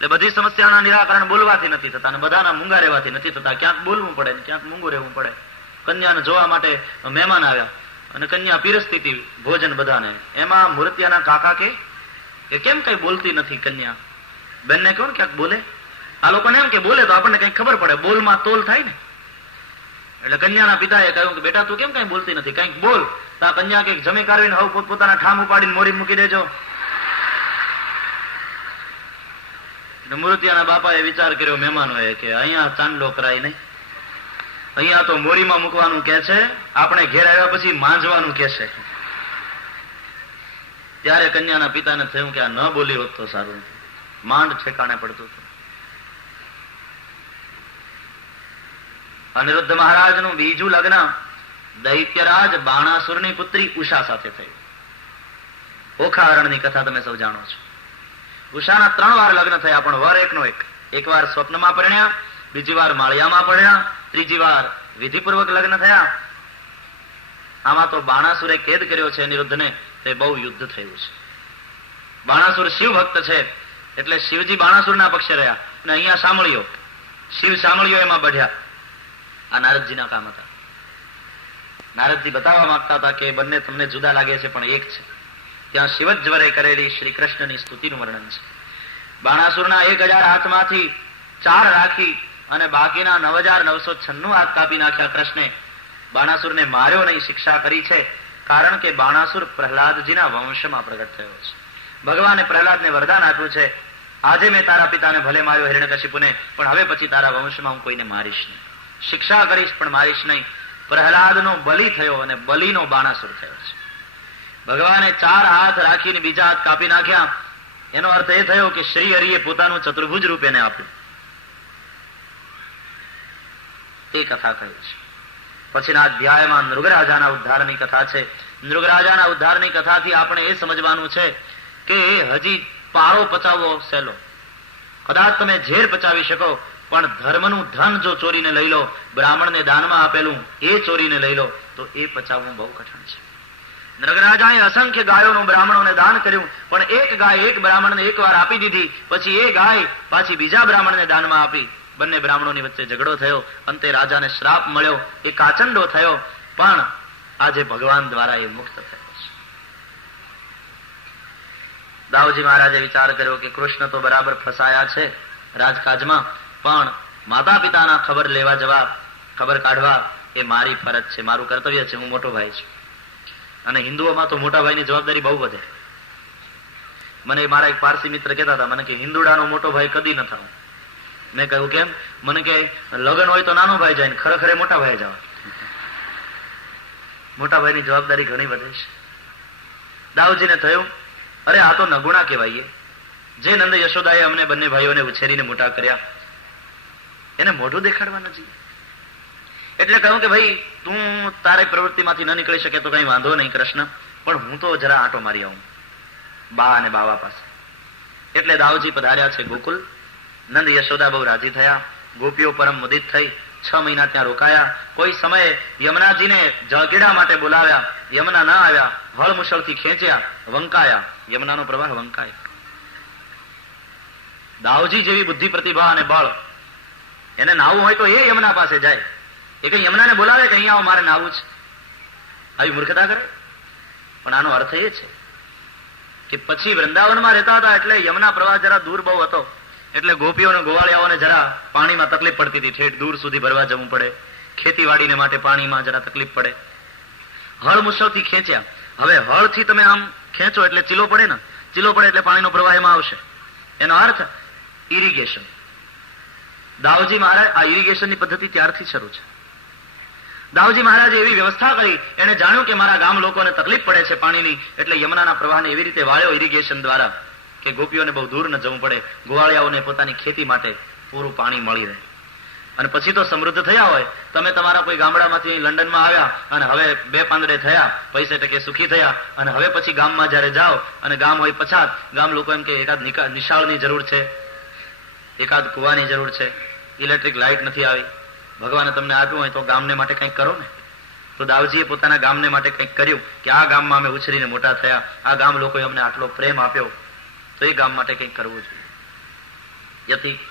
એટલે બધી સમસ્યાના નિરાકરણ બોલવાથી નથી થતા, અને બધાના મૂંગા રહેવાથી નથી થતા. ક્યાંક બોલવું પડે ને ક્યાંક મૂંગું રહેવું પડે. કન્યાને જોવા માટે મહેમાન આવ્યા અને કન્યા પીરસતી હતી ભોજન બધાને. એમાં મૂર્તિયાના કાકા કે કેમ કઈ બોલતી નથી કન્યા? બેનને કહો ને ક્યાંક બોલે. આ લોકોને એમ કે બોલે તો આપણને કઈ ખબર પડે, બોલમાં તોલ થાય ને. એટલે કન્યાના પિતાએ કહ્યું કે બેટા તું કેમ કઈ બોલતી નથી, કઈક બોલ. તો આ કન્યા કે જમી કાઢીને હવે પોતપોતાના ઠામ ઉપાડીને મોરી મૂકી દેજો. મૂર્તિયાના બાપાએ વિચાર કર્યો મહેમાનોએ કે અહીંયા ચાંદલો કરાય નહીં, અહીંયા તો મોરીમાં મૂકવાનું કે છે, આપણે ઘેર આવ્યા પછી માંજવાનું કે છે. ત્યારે કન્યાના પિતાને થયું કે આ ન બોલી હોત તો સારું, માંડ ઠેકાણે પડતું હતું. અનિરુદ્ધ મહારાજનું બીજું લગ્ન દૈત્યરાજ બાણાસુરની પુત્રી ઉષા સાથે થયું. ઓખાહરણની કથા તમે સૌ જાણો છો. ઉષાના 3 વાર લગ્ન થયા, પણ વર એકનો એક. એક વાર સ્વપ્નમાં પરણ્યા, બીજી વાર માળિયામાં પરણ્યા, ત્રીજી વાર વિધિપૂર્વક લગ્ન થયા. આમાં તો બાણાસુરે કેદ કર્યો છે અનિરુદ્ધને, તે બહુ યુદ્ધ થયું છે. બાણાસુર શિવ ભક્ત છે એટલે શિવજી બાણાસુરના પક્ષે રહ્યા. અને અહીંયા સાંભળ્યો, શિવ સાંભળ્યો એમાં બઢ્યા. આ નારદજીના કામ હતા. નારદજી બતાવવા માંગતા હતા કે બંને તમને જુદા લાગે છે પણ એક છે. ત્યાં શિવજ્વરે કરેલી શ્રી કૃષ્ણની સ્તુતિનું વર્ણન છે. બાણાસુરના 1000 હાથમાંથી 4 રાખી અને બાકીના 9996 હાથ કાપી નાખ્યા કૃષ્ણે. બાણાસુરને માર્યો નહીં, શિક્ષા કરી છે. કારણ કે બાણાસુર પ્રહલાદજીના વંશમાં પ્રગટ થયો છે. ભગવાને પ્રહલાદને વરદાન આપ્યું છે, આજે મેં તારા પિતાને ભલે માર્યો હિરણ્યકશિપુને, પણ હવે પછી તારા વંશમાં હું કોઈને મારીશ નહીં. શિક્ષા કરીશ પણ મારીશ નહીં. પ્રહલાદનો બલિ થયો અને બલિનો બાણાસુર થયો છે. ભગવાને 4 હાથ રાખીને બીજા હાથ કાપી નાખ્યા. એનો અર્થ એ થયો કે શ્રી હરિએ પોતાનું ચતુર્ભુજ રૂપ એને આપ્યું. તે કથા કહે છે. પછીના અધ્યાયમાં નૃગરાજાના ઉદ્ધારની કથા છે. નૃગરાજાના ઉદ્ધારની કથાથી આપણે એ સમજવાનું છે કે હજી પારો પચાવવો સહેલો. કદાચ તમે ઝેર પચાવી શકો, પણ ધર્મનું ધન જો ચોરીને લઈ લો, બ્રાહ્મણને દાનમાં આપેલું એ ચોરીને લઈ લો, તો એ પચાવવું બહુ કઠણ છે. નૃગરાજાએ અસંખ્ય ગાયોનું બ્રાહ્મણોને દાન કર્યું, પણ એક ગાય એક બ્રાહ્મણને એકવાર આપી દીધી, પછી એ ગાય પાછી બીજા બ્રાહ્મણને દાનમાં આપી. બંને બ્રાહ્મણોની વચ્ચે ઝઘડો થયો. અંતે રાજાને શ્રાપ મળ્યો, એ કાચંડો થયો. પણ આજે ભગવાન દ્વારા એ મુક્ત થયો છે. દાઉજી મહારાજે વિચાર કર્યો કે કૃષ્ણ તો બરાબર ફસાયા છે રાજકાજમાં, પણ માતા પિતાના ખબર લેવા જવા, ખબર કાઢવા એ મારી ફરજ છે, મારું કર્તવ્ય છે, હું મોટો ભાઈ છું. અને હિન્દુઓમાં તો મોટા ભાઈની જવાબદારી બહુ વધે. મને મારા એક પારસી મિત્ર કહેતા હતા, મને કે હિન્દુડાનો મોટો ભાઈ કદી ન થાવ. મેં કહ્યું કેમ? મને કે લગ્ન હોય તો નાનો ભાઈ જાય, ખરેખર મોટા ભાઈ જવા. મોટા ભાઈની જવાબદારી ઘણી વધે છે. દાઉજીને થયું, અરે આ તો નગુણા કહેવાય. જે નંદ યશોદાએ અમને બંને ભાઈઓને ઉછેરીને મોટા કર્યા, એને મોઢું દેખાડવા નથી. એટલે કહ્યું કે ભાઈ તું તારે પ્રવૃત્તિમાંથી ન નીકળી શકે તો કઈ વાંધો નહીં કૃષ્ણ, પણ હું તો જરા આંટો મારી આવું બા અને બાવા પાસે. એટલે દાઉજી પધાર્યા છે ગોકુલ. નંદ યશોદા બહુ રાજી થયા, ગોપીઓ પરમ મુદિત થઈ, 6 મહિના ત્યાં રોકાયા. કોઈ સમયે યમુનાજીને જળકીડા માટે બોલાવ્યા, યમુના ના આવ્યા, હળ મુશળથી ખેંચ્યા, વંકાયા, યમુનાનો પ્રવાહ વંકાય. દાઉજી જેવી બુદ્ધિ, પ્રતિભા અને બળ, એને નાવું હોય તો એ યમુના પાસે જાય. એ કઈ યમુનાને બોલાવે કે અહીંયા આવો મારે નાવું છે, આવી મૂર્ખતા કરે? પણ આનો અર્થ એ છે કે પછી વૃંદાવનમાં રહેતા હતા એટલે યમુના પ્રવાહ જરા દૂર બહુ હતો, એટલે ગોપીઓને ગોવાળિયાઓને જરા પાણીમાં તકલીફ પડતી હતી, ઠેઠ દૂર સુધી ભરવા જવું પડે, ખેતીવાડીને માટે પાણીમાં જરા તકલીફ પડે. હળ મુશળથી ખેંચ્યા. હવે હળથી તમે આમ ખેંચો એટલે ચીલો પડે ને, ચીલો પડે એટલે પાણીનો પ્રવાહ એમાં આવશે. એનો અર્થ ઇરિગેશન. દાઉજી મહારાજ આ ઇરિગેશનની પદ્ધતિ ત્યારથી શરૂ છે. દાઉજી મહારાજે એવી વ્યવસ્થા કરી, એને જાણ્યું કે મારા ગામ લોકોને તકલીફ પડે છે પાણીની, એટલે યમુનાના પ્રવાહને એવી રીતે વાળ્યો ઇરિગેશન દ્વારા કે ગોપીઓને બહુ દૂર ન જવું પડે, ગોવાળિયાઓને પોતાની ખેતી માટે પૂરું પાણી મળી રહે. અને પછી તો સમૃદ્ધ થયા હોય, તમે તમારા કોઈ ગામડામાંથી લંડનમાં આવ્યા અને હવે 2 પાંદડે થયા, પૈસે ટકે સુખી થયા, અને હવે પછી ગામમાં જયારે જાઓ અને ગામ હોય પછાત, ગામ લોકો એમ કે એકાદ નિશાળની જરૂર છે, એકાદ કુવાની જરૂર છે, ઇલેક્ટ્રિક લાઇટ નથી આવી, ભગવાને તમને આપ્યું હોય તો ગામને માટે કંઈક કરો ને. તો દાઉજીએ પોતાના ગામને માટે કંઈક કર્યું કે આ ગામમાં અમે ઉછરીને મોટા થયા, આ ગામ લોકોએ અમને આટલો પ્રેમ આપ્યો, તો એ ગામ માટે કંઈક કરવું જોઈએ.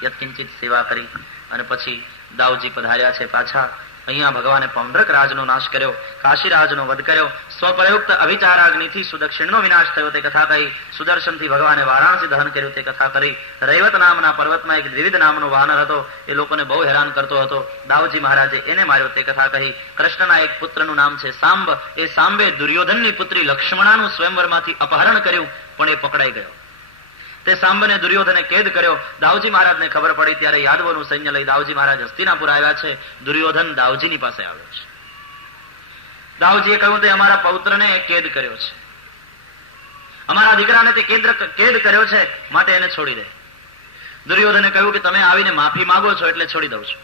યત્કિંચિત સેવા કરી અને પછી દાઉજી પધાર્યા છે પાછા. અહીંયા ભગવાને પૌંડ્રક રાજનો નાશ કર્યો, કાશી રાજનો વધ કર્યો, સ્વપ્રયુક્ત અવિચારાગ્નિથી સુદક્ષિણનો વિનાશ થયો તે કથા કહી, સુદર્શનથી ભગવાને વારાણસી દહન કર્યું તે કથા કરી. રૈવત નામના પર્વતમાં એક દ્વિવિધ નામનો વાનર હતો, એ લોકોને બહુ હેરાન કરતો હતો, દાઉજી મહારાજે એને માર્યો તે કથા કહી. કૃષ્ણના એક પુત્રનું નામ છે સાંબ, એ સાંબે દુર્યોધનની પુત્રી લક્ષ્મણાનું સ્વયંવરમાંથી અપહરણ કર્યું, પણ એ પકડાઈ ગયો. તે સાંબને દુર્યોધને કેદ કર્યો. દાઉજી મહારાજને ખબર પડી ત્યારે યાદવોનું સૈન્ય લઈ દાઉજી મહારાજ હસ્તિનાપુર આવ્યા છે. દુર્યોધન દાઉજીની પાસે આવ્યો છે. દાઉજીએ કહ્યું તે અમારા પૌત્રને કેદ કર્યો છે, અમારા દીકરાને તે કેદ કર્યો છે, માટે એને છોડી દે. દુર્યોધને કહ્યું કે તમે આવીને માફી માંગો છો એટલે છોડી દઉં છું,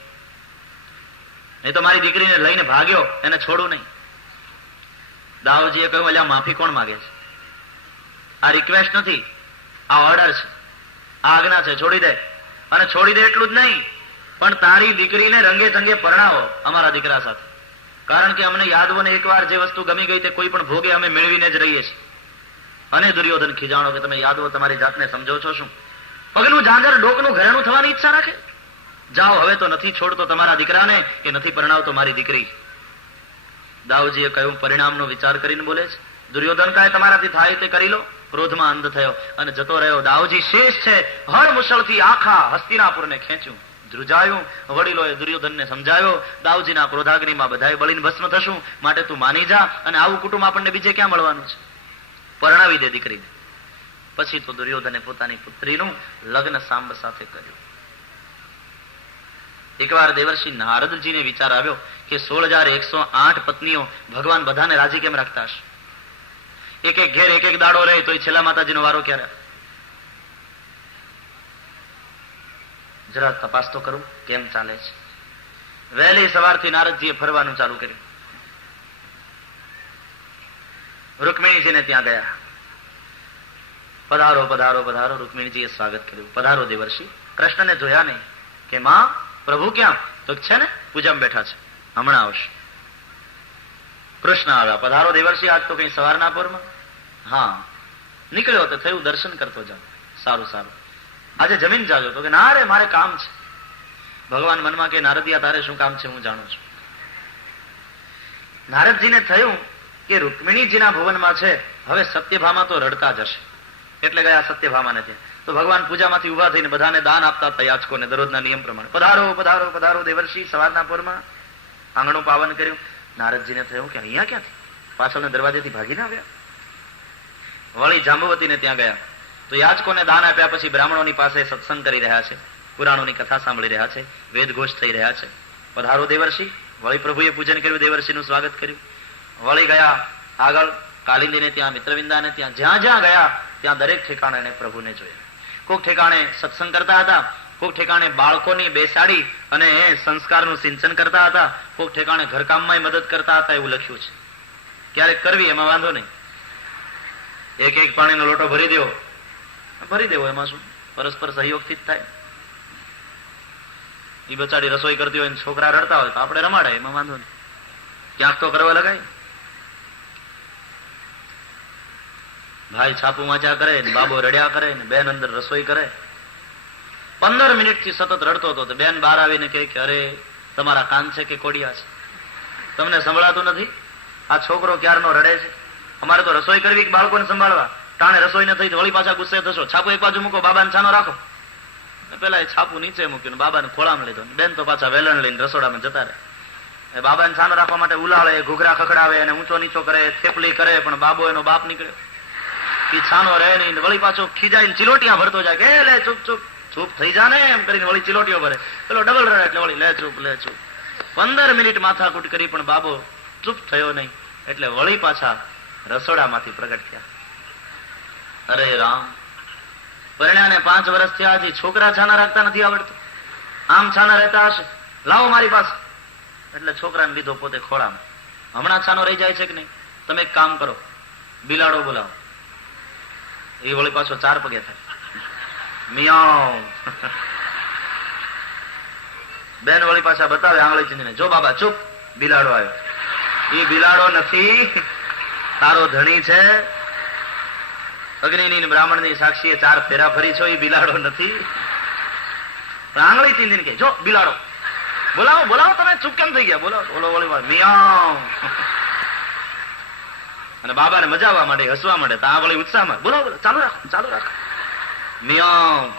નહીં તો મારી દીકરીને લઈને ભાગ્યો, એને છોડું નહીં. દાઉજીએ કહ્યું અલ્યા માફી કોણ માગે છે? આ રિક્વેસ્ટ નથી, આ ઓર્ડર છે, આ આજ્ઞા છે, છોડી દે. અને છોડી દે એટલું જ નહીં, પણ તારી દીકરીને રંગે ચંગે પરણાવો અમારા દીકરા સાથે, કારણ કે અમને યાદવોને એકવાર જે વસ્તુ ગમી ગઈ તે કોઈ પણ ભોગે અમે મેળવીને જ રહીએ છીએ. અને દુર્યોધન ખીજાણો કે તમે યાદવો તમારી જાતને સમજો છો શું? પગનું ઝાંઝર ડોકનું ઘરેણું થવાની ઈચ્છા રાખે? જાઓ, હવે તો નથી છોડતો તમારા દીકરાને કે નથી પરણાવતો મારી દીકરી. દાઉજીએ કહ્યું પરિણામનો વિચાર કરીને બોલે છે. દુર્યોધન કહે તમારાથી થાય તે કરી લો. ક્રોધમાં અંધ થયો અને જતો રહ્યો. દાઉજી શેષ છે, હળ મુશળથી આખા હસ્તિનાપુરને ખેંચ્યું, ધ્રુજાયું. વડીલોએ દુર્યોધનને સમજાવ્યો, દાઉજીના ક્રોધાગ્નિમાં બધાએ બળીને ભસ્મ થશું, માટે તું માની જા, અને આવું કુટુંબ આપણને બીજે ક્યાં મળવાનું છે, પરણાવી દે દીકરીને. પછી તો દુર્યોધને પોતાની પુત્રીનું લગ્ન સાંબ સાથે કર્યું. એકવાર દેવર્ષિ નારદજીને વિચાર આવ્યો કે 16,108 પત્નીઓ, ભગવાન બધાને રાજી કેમ રાખતા હશે? એક એક ઘેર એક એક દાડો રહે તો છેલ્લા માતાજીનો વારો ક્યારે? જરા તપાસ તો કરું કેમ ચાલે છે. વહેલી સવારથી નારદજીએ ફરવાનું ચાલુ કર્યું. રૂકમિણીજીને ત્યાં ગયા. પધારો પધારો પધારો. રૂકમિણીજીએ સ્વાગત કર્યું. પધારો દેવર્ષિ. કૃષ્ણને જોયા નહીં કે માં પ્રભુ ક્યાં? તો છે ને પૂજામાં બેઠા છે, હમણાં આવશે. કૃષ્ણ આવ્યા. પધારો દેવર્ષિ, આજ તો કઈ સવારના પોરમાં? હા, નીકળ્યો તો થયું દર્શન કરતો જાવ. સારું સારું, આજે જમીન જાજો. તો કે ના રે મારે કામ છે. ભગવાન મનમાં કે નારદિયા તારે શું કામ છે હું જાણું છું. નારદજીને થયું કે રૂકમિણીજીના ભુવનમાં છે, હવે સત્યભામા તો રડતા જશે. એટલે ગયા સત્યભામાને ત્યાં. તો ભગવાન પૂજામાંથી ઉભા થઈને બધાને દાન આપતા હતા યાચકોને દરરોજના નિયમ પ્રમાણે. પધારો પધારો પધારો દેવર્ષિ. સવારના પોરમાં આંગણું પાવન કર્યું. નારદજીને થયું કે અહીંયા ક્યાંથી? પાછળના દરવાજેથી ભાગીને આવ્યા. વળી જાંબુવતીને ત્યાં ગયા. તો યાચકોને દાન આપ્યા પછી બ્રાહ્મણોની પાસે સત્સંગ કરી રહ્યા છે, પુરાણોની કથા સાંભળી રહ્યા છે, વેદઘોષ થઈ રહ્યા છે. પધારો દેવર્ષિ. વળી પ્રભુએ પૂજન કર્યું, દેવર્ષિનું સ્વાગત કર્યું. વળી ગયા આગળ કાલિંદીને ત્યાં, મિત્રવિંદાને ત્યાં. જ્યાં જ્યાં ગયા ત્યાં દરેક ઠેકાણે એને પ્રભુને જોયા. કોઈક ઠેકાણે સત્સંગ કરતા હતા, કોઈક ઠેકાણે બાળકોની બેસાડી અને સંસ્કારનું સિંચન કરતા હતા, કોઈક ઠેકાણે ઘરકામમાં મદદ કરતા હતા એવું લખ્યું છે. ક્યારેક કરવી એમાં વાંધો નહીં. એક એક પાણીનો લોટો ભરી દેવો એમાં શું? પરસ્પર સહયોગથી જ થાય. એ બચાડી રસોઈ કરતી હોય છોકરા રડતા હોય તો આપણે રમાડાય, એમાં વાંધો નહીં. ક્યાંક તો કરવા લગાય. ભાઈ છાપું વાંચ્યા કરે ને બાબો રડ્યા કરે ને બેન અંદર રસોઈ કરે. 15 મિનિટથી સતત રડતો હતો તો બેન બહાર આવીને કહે કે અરે તમારા કાન છે કે કોડિયા છે? તમને સંભળાતું નથી? આ છોકરો ક્યારનો રડે છે. અમારે તો રસોઈ કરવી કે બાળકોને સંભાળવા. ટાણે રસોઈ ન થઈ તો વળી પાછા ગુસ્સે થશો. છાપું એક બાજુ મૂકો, બાબાને છાનો રાખો. પેલા એ છાપું નીચે મૂક્યું, બાબાને ખોળામાં લીધો. બેન તો પાછા વેલણ લઈને રસોડામાં જતા રહે. બાબાને છાનો રાખવા માટે ઉલાળે, ઘૂઘરા ખખડાવે અને ઊંચો નીચો કરે, થેપલી કરે, પણ બાબો એનો બાપ નીકળ્યો. એ છાનો રહે નહીં. વળી પાછો ખીજાઈને ચિલોટિયા ભરતો જાય કે લે ચૂપ ચૂપ ચૂપ થઈ જા ને એમ કરીને વળી ચિલોટીઓ ભરે. પેલો ડબલ રડે એટલે વળી લે ચૂપ લે ચૂપ. 15 મિનિટ માથાકૂટ કરી પણ બાબો ચૂપ થયો નહીં. એટલે વળી પાછા રસોડામાંથી પ્રગટ થયા. અરે રામ, પરિણાને 5 વર્ષ થયા, હજી છોકરા છાના રાખતા નથી આવડતું. આમ છાના રહેતા હશે, લાવો મારી પાસે. એટલે છોકરાને લીધો પોતે ખોળામાં. હમણાં છાનો રહી જાય છે કે નહીં? તમે એક કામ કરો, બિલાડો બોલાવો. એ વળી પાછો 4 પગે થાય. મિયાવ. બેન વળી પાછા બતાવે આંગળી ચીંધીને, જો બાબા ચૂપ, બિલાડો આવ્યો. એ બિલાડો નથી, તારો ધણી છે. અગ્નિની બ્રાહ્મણની સાક્ષીએ 4 ફેરા ફરી છો, એ બિલાડો નથી. આંગળી ચીંધીને કે જો બિલાડો. બોલાવો બોલાવો, તમે ચૂપ કેમ થઈ ગયા? બોલાવો. બોલો વળી મિયાવ. અને બાબાને મજા આવવા માટે, હસવા માટે, તો આ વળી ઉત્સાહમાં બોલાવો બોલો, ચાલુ રાખો ચાલુ રાખો. મિયાવ.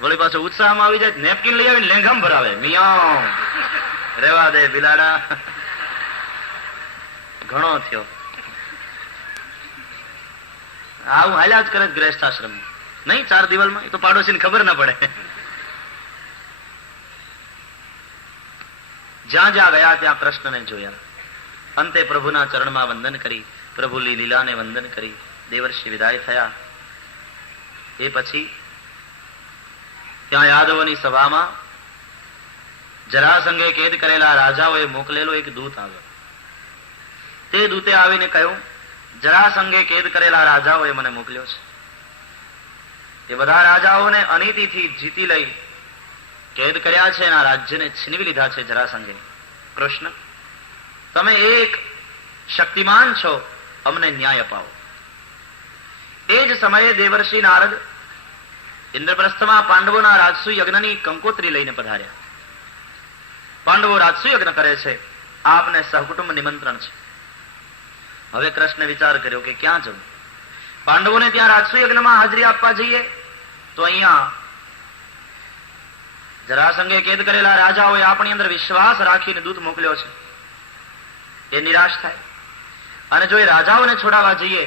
વળી પાછો ઉત્સાહમાં આવી જાય, નેપકિન લઈ આવીને લેંઘામ ભરાવે. મિયાવ. રેવા દે બિલાડા. ઘણો થયો. આવું હાલ્યા જ કરે ગ્રસ્થ આશ્રમ નહીં 4 દિવાલમાં. એ તો પાડોશીને ખબર ના પડે. જ્યાં જ્યાં ગયા ત્યાં કૃષ્ણને જોયા. અંતે પ્રભુના ચરણમાં વંદન કરી, પ્રભુની લીલાને વંદન કરી દેવર્ષિ વિદાય થયા. એ પછી ત્યાં યાદવોની સભામાં જરાસંઘે કેદ કરેલા રાજાઓએ મોકલેલો એક દૂત આવ્યો. તે દૂતે આવીને કહ્યું, જરાસંઘે કેદ કરેલા રાજાઓએ મને મોકલ્યો છે. એ બધા રાજાઓને અનીતિથી જીતી લઈ કેદ કર્યા છે, એના રાજ્યને છીનવી લીધા છે જરાસંઘે. કૃષ્ણ, તમે એક શક્તિમાન છો, અમને ન્યાય અપાવો. એ જ સમયે દેવર્ષિ નારદ ઇન્દ્રપ્રસ્થમાં પાંડવોના રાજસુ યજ્ઞની કંકોત્રી લઈને પધાર્યા. પાંડવો રાજસુ યજ્ઞ કરે છે, આપને સહકુટુંબ નિમંત્રણ છે. હવે કૃષ્ણે વિચાર કર્યો કે ક્યાં જવું? પાંડવોને ત્યાં રાજસુ યજ્ઞમાં હાજરી આપવા જઈએ તો અહીંયા જરાસંઘે કેદ કરેલા રાજાઓએ આપણી અંદર વિશ્વાસ રાખીને દૂત મોકલ્યો છે, એ નિરાશ થાય. અને જો એ રાજાઓને છોડાવવા જઈએ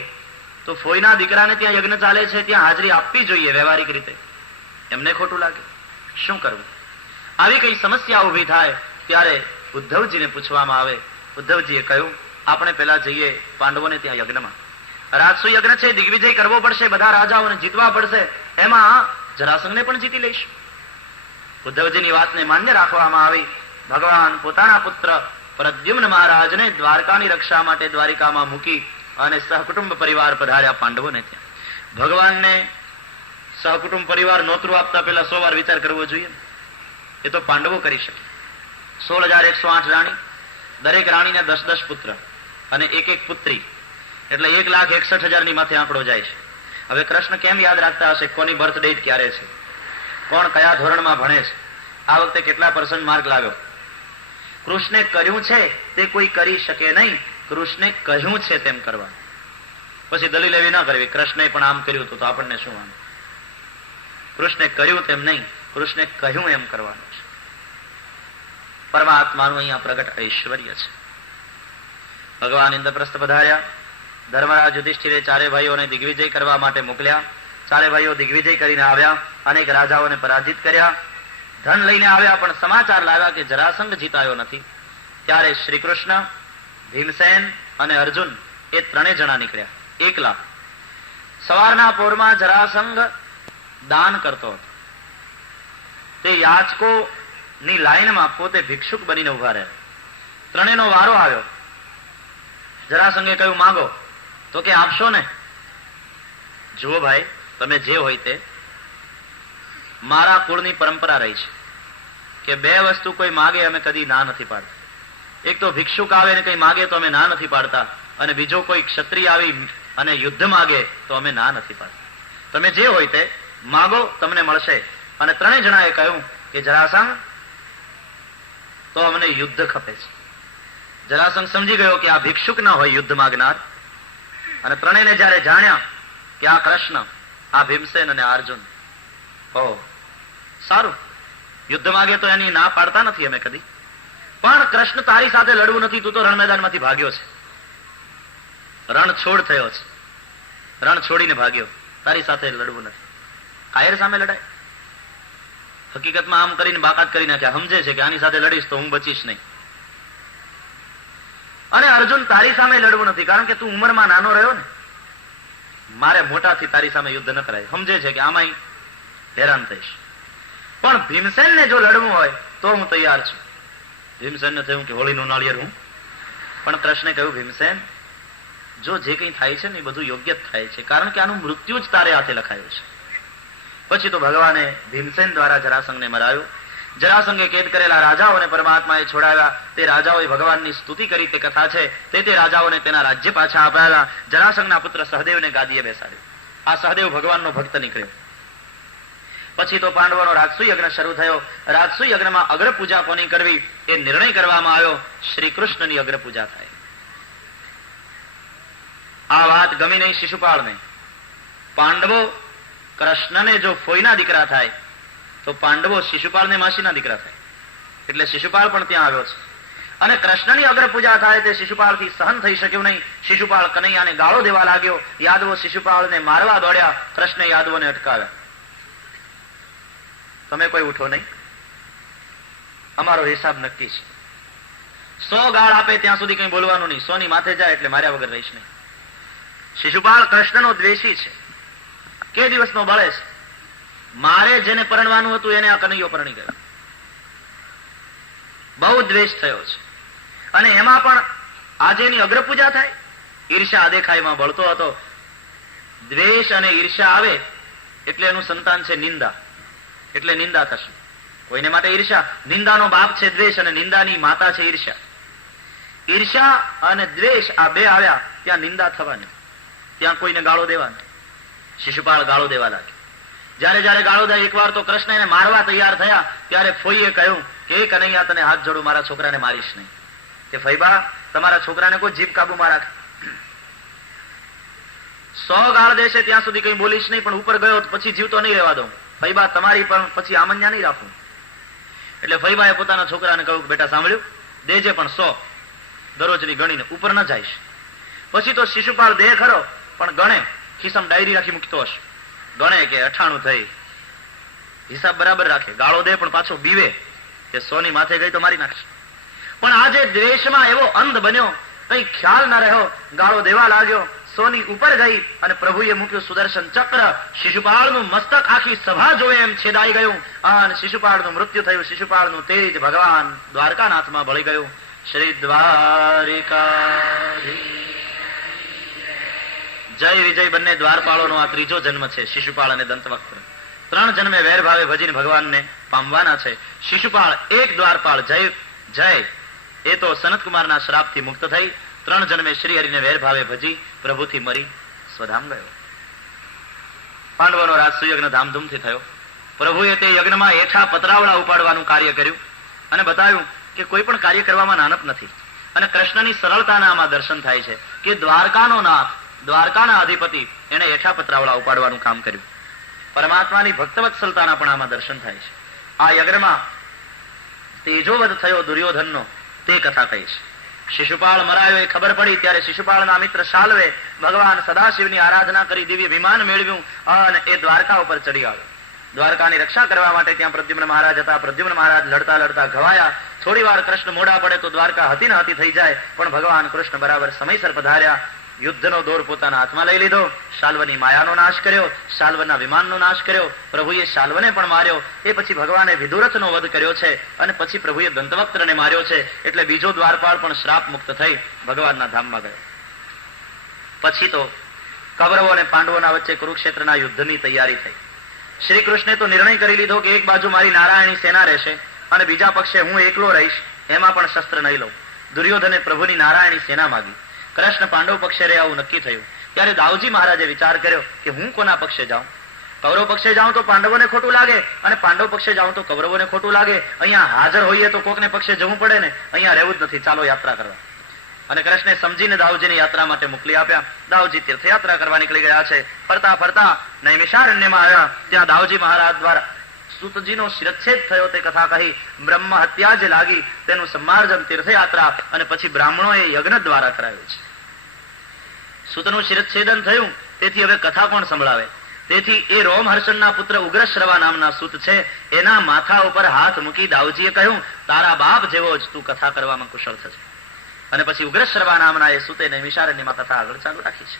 તો ફોઈના દીકરાને ત્યાં યજ્ઞ ચાલે છે, ત્યાં હાજરી આપવી જોઈએ વ્યવહારિક રીતે. એમને ખોટું લાગે. શું કરવું? આવી કઈ સમસ્યા ઉભી થાય ત્યારે ઉદ્ધવજીને પૂછવામાં આવે. ઉદ્ધવજીએ કહ્યું, આપણે પેલા જઈએ પાંડવોને ત્યાં યજ્ઞમાં. રાજસુ યજ્ઞ છે, દિગ્વિજય કરવો પડશે, બધા રાજાઓને જીતવા પડશે, એમાં જરાસંઘને પણ જીતી લઈશું. ઉદ્ધવજીની વાતને માન્ય રાખવામાં આવી. ભગવાન પોતાના પુત્ર પ્રદ્યુમ્ન મહારાજને દ્વારકાની રક્ષા માટે દ્વારિકામાં મૂકી અને સહકુટુંબ પરિવાર પધાર્યા પાંડવોને ત્યાં. ભગવાનને સહકુટુંબ પરિવાર નોતરું આપતા પહેલા 100 વાર વિચાર કરવો જોઈએ. એ તો પાંડવો કરી શકે. 16,108 રાણી, દરેક રાણીને 10-10 પુત્ર અને એક પુત્રી, એટલે 1,61,000 ની માથે આંકડો જાય છે. હવે કૃષ્ણ કેમ યાદ રાખતા હશે કોની બર્થ ડેટ ક્યારે છે, કોણ કયા ધોરણમાં ભણે છે, આ વખતે કેટલા % માર્ક લાવ્યો? કૃષ્ણે કર્યું છે તે કોઈ કરી શકે નહીં, કૃષ્ણે કહ્યું છે તેમ કરવા. પછી દલીલ એવી ન કરવી કૃષ્ણે પણ આમ કર્યું હતું તો આપણને શું વાંધો. કૃષ્ણે કર્યું તેમ નહીં, કૃષ્ણે કહ્યું એમ કરવાનું છે. પરમાત્માનું અહીંયા પ્રગટ ઐશ્વર્ય છે. ભગવાન ઇન્દ્રપ્રસ્થ પધાર્યા. ધર્મરાજ યુધિષ્ઠિરે ચારે ભાઈઓને દિગ્વિજય કરવા માટે મોકલ્યા. ચારે ભાઈઓ દિગ્વિજય કરીને આવ્યા. અનેક રાજાઓને પરાજિત કર્યા. ધન લઈને આવ્યા, પણ સમાચાર લાવ્યા કે જરાસંઘ જીતાયો નથી. ત્યારે શ્રી કૃષ્ણ, ભીમસેન અને અર્જુન એ ત્રણેય જણા નીકળ્યા એકલા. સવારના પોરમાં જરાસંઘ દાન કરતો હતો. તે યાચકો ની લાઈનમાં પોતે ભિક્ષુક બનીને ઉભા રહ્યા. ત્રણેયનો વારો આવ્યો. જરાસંઘે કહ્યું માગો, તો કે આપશો ને? જુઓ ભાઈ, તમે જે હોય તે, મારા કુળની પરંપરા રહી છે કે બે વસ્તુ કોઈ માગે અમે કદી ના નથી પાડતા. એક તો ભિક્ષુક આવે ને કઈ માગે તો અમે ના નથી પાડતા, અને બીજો કોઈ ક્ષત્રિય આવી અને યુદ્ધ માગે તો અમે ના નથી પાડતા. તમે જે હોય તે માગો, તમને મળશે. અને ત્રણેય જણાએ કહ્યું કે જરાસંઘ, તો અમને યુદ્ધ ખપે છે. જરાસંઘ સમજી ગયો કે આ ભિક્ષુક ના હોય યુદ્ધ માગનાર. અને ત્રણેયને જયારે જાણ્યા કે આ કૃષ્ણ, આ ભીમસેન અને અર્જુન, સારું, યુદ્ધ માગે તો એની ના પાડતા નથી અમે કદી, પણ કૃષ્ણ તારી સાથે લડવું નથી. તું તો રણ મેદાનમાંથી ભાગ્યો છે, રણ છોડ થયો છે, રણ છોડીને ભાગ્યો. તારી સાથે લડવું નથી. કાયર સામે લડાય? હકીકતમાં આમ કરીને બાકાત કરી નાખ્યા. સમજે છે કે આની સાથે લડીશ તો હું બચીશ નહીં. અને અર્જુન, તારી સામે લડવું નથી, કારણ કે તું ઉંમરમાં નાનો રહ્યો ને, મારે મોટાથી તારી સામે યુદ્ધ ન કરાય. સમજે છે કે આમાં હેરાન થઈશ. પણ ભીમસેનને જો લડવું હોય તો હું તૈયાર છું. ભીમસેનને થયું કે હોળીનું નાળિયેર હું. પણ કૃષ્ણે કહ્યું, ભીમસેન, જો જે કંઈ થાય છે ને એ બધું યોગ્ય જ થાય છે, કારણ કે આનું મૃત્યુ જ તારે હાથે લખાયું છે. પછી તો ભગવાને ભીમસેન દ્વારા જરાસંઘને મરાયો. જરાસંઘે કેદ કરેલા રાજાઓને પરમાત્માએ છોડાવ્યા. તે રાજાઓએ ભગવાનની સ્તુતિ કરી, તે કથા છે. તે રાજાઓને તેના રાજ્ય પાછા અપાવ્યા. જરાસંઘના પુત્ર સહદેવને ગાદીએ બેસાડ્યો. આ સહદેવ ભગવાનનો ભક્ત નીકળ્યો. પછી તો પાંડવોનો રાજસુ યજ્ઞ શરૂ થયો. રાજસુ યજ્ઞમાં અગ્ર પૂજા કોની કરવી એ નિર્ણય કરવામાં આવ્યો. શ્રી કૃષ્ણની અગ્ર પૂજા થાય. આ વાત ગમી નહીં શિશુપાળને. પાંડવો કૃષ્ણને જો ફોઈના દીકરા થાય તો પાંડવો શિશુપાળને માસીના દીકરા થાય. એટલે શિશુપાળ પણ ત્યાં આવ્યો છે. અને કૃષ્ણની અગ્ર પૂજા થાય તે શિશુપાળથી સહન થઈ શક્યું નહીં. શિશુપાળ કનૈયાને ગાળો દેવા લાગ્યો. યાદવો શિશુપાળને મારવા દોડ્યા. કૃષ્ણે યાદવોને અટકાવ્યા. તમે કોઈ ઉઠો નહીં, અમારો હિસાબ નક્કી છે. 100 ગાળ આપે ત્યાં સુધી કઈ બોલવાનું નહીં. 100 ની માથે જાય એટલે માર્યા વગર રહીશ નહીં. શિશુપાળ કૃષ્ણનો દ્વેષી છે, કે દિવસનો બળે છે. મારે જેને પરણવાનું હતું એને આ કનૈયો પરણી ગયો. બહુ દ્વેષ થયો છે. અને એમાં પણ આજે એની અગ્ર પૂજા થાય. ઈર્ષા દેખાયમાં બળતો હતો. દ્વેષ અને ઈર્ષા આવે એટલે એનું સંતાન છે નિંદા, એટલે નિંદા થશે. કોઈને માટે ઈર્ષા, નિંદાનો બાપ છે દ્વેષ અને નિંદાની માતા છે ઈર્ષા. ઈર્ષા અને દ્વેષ આ બે આવ્યા ત્યાં નિંદા થવાની, ત્યાં કોઈને ગાળો દેવાની. શિશુપાળ ગાળો દેવા લાગે. જયારે ગાળો દે, એકવાર તો કૃષ્ણ એને મારવા તૈયાર થયા ત્યારે ફોઈએ કહ્યું કે કનૈયા, તને હાથ જોડું, મારા છોકરાને મારીશ નહીં. કે ફઈબા, તમારા છોકરાને કોઈ જીભ કાબુમાં રાખે. 100 ગાળ દેશે ત્યાં સુધી કઈ બોલીશ નહીં, પણ ઉપર ગયો પછી જીવતો નહીં રહેવા દઉં. ફઈબા, તમારી પણ પછી આમન્યા નહીં રાખું. એટલે ફઈબાએ પોતાના છોકરાને કહ્યું, બેટા સાંભળ્યું, દેજે પણ 100 દરરોજની ગણીને, ઉપર ન જઈશ. પછી તો શિશુપાળ દે ખરો, પણ ગણે, ખિસ્સામાં ડાયરી રાખી મૂકતો હશે. ગણે કે 98 થઈ, હિસાબ બરાબર રાખે. ગાળો દે પણ પાછો બીવે કે 100 ની માથે ગઈ તો મારી નાખશે. પણ આજે દ્વેષમાં એવો અંધ બન્યો, કઈ ખ્યાલ ન રહ્યો, ગાળો દેવા લાગ્યો. 100 ની ઉપર ગઈ અને પ્રભુએ મૂક્યું સુદર્શન ચક્ર. શિશુપાળનું મસ્તક આખી સભા જોવે એમ છેદાઈ ગયું અને શિશુપાળનું મૃત્યુ થયું. શિશુપાળનું તેજ ભગવાન દ્વારકાનાથમાં ભળી ગયું. શ્રી દ્વારિકાધીશ જય વિજય. બંને દ્વારપાળોનો આ ત્રીજો જન્મ છે, શિશુપાળ અને દંતવક્ર. 3 જન્મે વેર ભાવે ભજીને ભગવાનને પામવાના છે. શિશુપાળ એક દ્વારપાળ જય જય, એ તો સનતકુમારના શ્રાપથી મુક્ત થઈ 3 જન્મે શ્રી હરિને વેર ભાવે ભજી પ્રભુથી મરી સ્વધામ ગયો. પાંડવોનો રાજસુયજ્ઞ ધામધૂમથી થયો. પ્રભુએ તે યજ્ઞમાં એઠા પતરાવડા ઉપાડવાનું કાર્ય કર્યું અને બતાવ્યું કે કોઈ પણ કાર્ય કરવામાં નાનપ નથી. અને કૃષ્ણની સરળતાના આમાં દર્શન થાય છે કે દ્વારકાનો નાથ દ્વારકાના અધિપતિ એને એઠા પત્રાવળા ઉપાડવાનું કામ કર્યું. પરમાત્માની ભક્તવત્સલતાના પણ આમાં દર્શન થાય છે. આ યજ્ઞમાં તેજોવધ થયો દુર્યોધનનો તે કથા કહીશ. શિશુપાળ મરાયો એ ખબર પડી ત્યારે શિશુપાળના મિત્ર શાલ્વે ભગવાન સદાશિવની આરાધના કરી દિવ્ય વિમાન મેળવ્યું અને એ દ્વારકા ઉપર ચડી આવ્યો. દ્વારકાની રક્ષા કરવા માટે ત્યાં પ્રદ્યુમ્ન મહારાજ હતા. પ્રદ્યુમ્ન મહારાજ લડતા લડતા ઘવાયા. થોડી વાર કૃષ્ણ મોડા પડે તો દ્વારકા હતી ન હતી થઈ જાય, પણ ભગવાન કૃષ્ણ બરાબર સમયસર પધાર્યા. યુદ્ધનો દોર પોતાના હાથમાં લઈ લીધો. શાલ્વની માયાનો નાશ કર્યો, શાલ્વના વિમાનનો નાશ કર્યો. પ્રભુએ શાલ્વને પણ માર્યો. એ પછી ભગવાને વિદુરથનો વધ કર્યો છે અને પછી પ્રભુએ દંતવક્ત્રને માર્યો છે. એટલે બીજો દ્વારપાળ પણ શ્રાપ મુક્ત થઈ ભગવાનના ધામમાં ગયો. પછી તો કૌરવો અને પાંડવોના વચ્ચે કુરુક્ષેત્રના યુદ્ધની તૈયારી થઈ. શ્રી કૃષ્ણે તો નિર્ણય કરી લીધો કે એક બાજુ મારી નારાયણી સેના રહેશે અને બીજા પક્ષે હું એકલો રહીશ, એમાં પણ શસ્ત્ર નહીં લઉં. દુર્યોધને પ્રભુની નારાયણી સેના માગી. કૃષ્ણ પાંડવ પક્ષે રહે આવું નક્કી થયું. ત્યારે દાઉજી મહારાજે વિચાર કર્યો કે હું કોના પક્ષે જાઉં? કૌરવ પક્ષે જાઉં તો પાંડવોને ખોટું લાગે અને પાંડવ પક્ષે જાઉં તો કૌરવોને ખોટું લાગે. અહીંયા હાજર હોઈએ તો કોકને પક્ષે જવું પડે ને, અહીંયા રહેવું જ નથી, ચાલો યાત્રા કરવા. અને કૃષ્ણે સમજીને દાઉજીને યાત્રા માટે મોકલી આપ્યા. દાઉજી તીર્થયાત્રા કરવા નીકળી ગયા છે. ફરતા ફરતા નૈમિષારણ્યમાં આવ્યા. ત્યાં દાઉજી મહારાજ દ્વારા સૂતજીનો શિરચ્છેદ થયો તે કથા કહી. બ્રહ્મ હત્યા જે લાગી તેનું સમાર્જન તીર્થયાત્રા અને પછી બ્રાહ્મણોએ યજ્ઞ દ્વારા કરાવ્યું છે. સૂતનું શિરચ્છેદન થયું, તેથી હવે કથા કોણ સંભળાવે? તેથી એ રોમહર્ષણના પુત્ર ઉગ્રશ્રવા નામના સૂત છે, એના માથા ઉપર હાથ મૂકી દાઉજીએ કહ્યું, તારા બાપ જેવો જ તું કથા કરવામાં કુશળ થશે. અને પછી ઉગ્રશ્રવા નામના એ સૂતે નૈમિષારણ્યમાં કથા આગળ ચાલુ રાખી છે.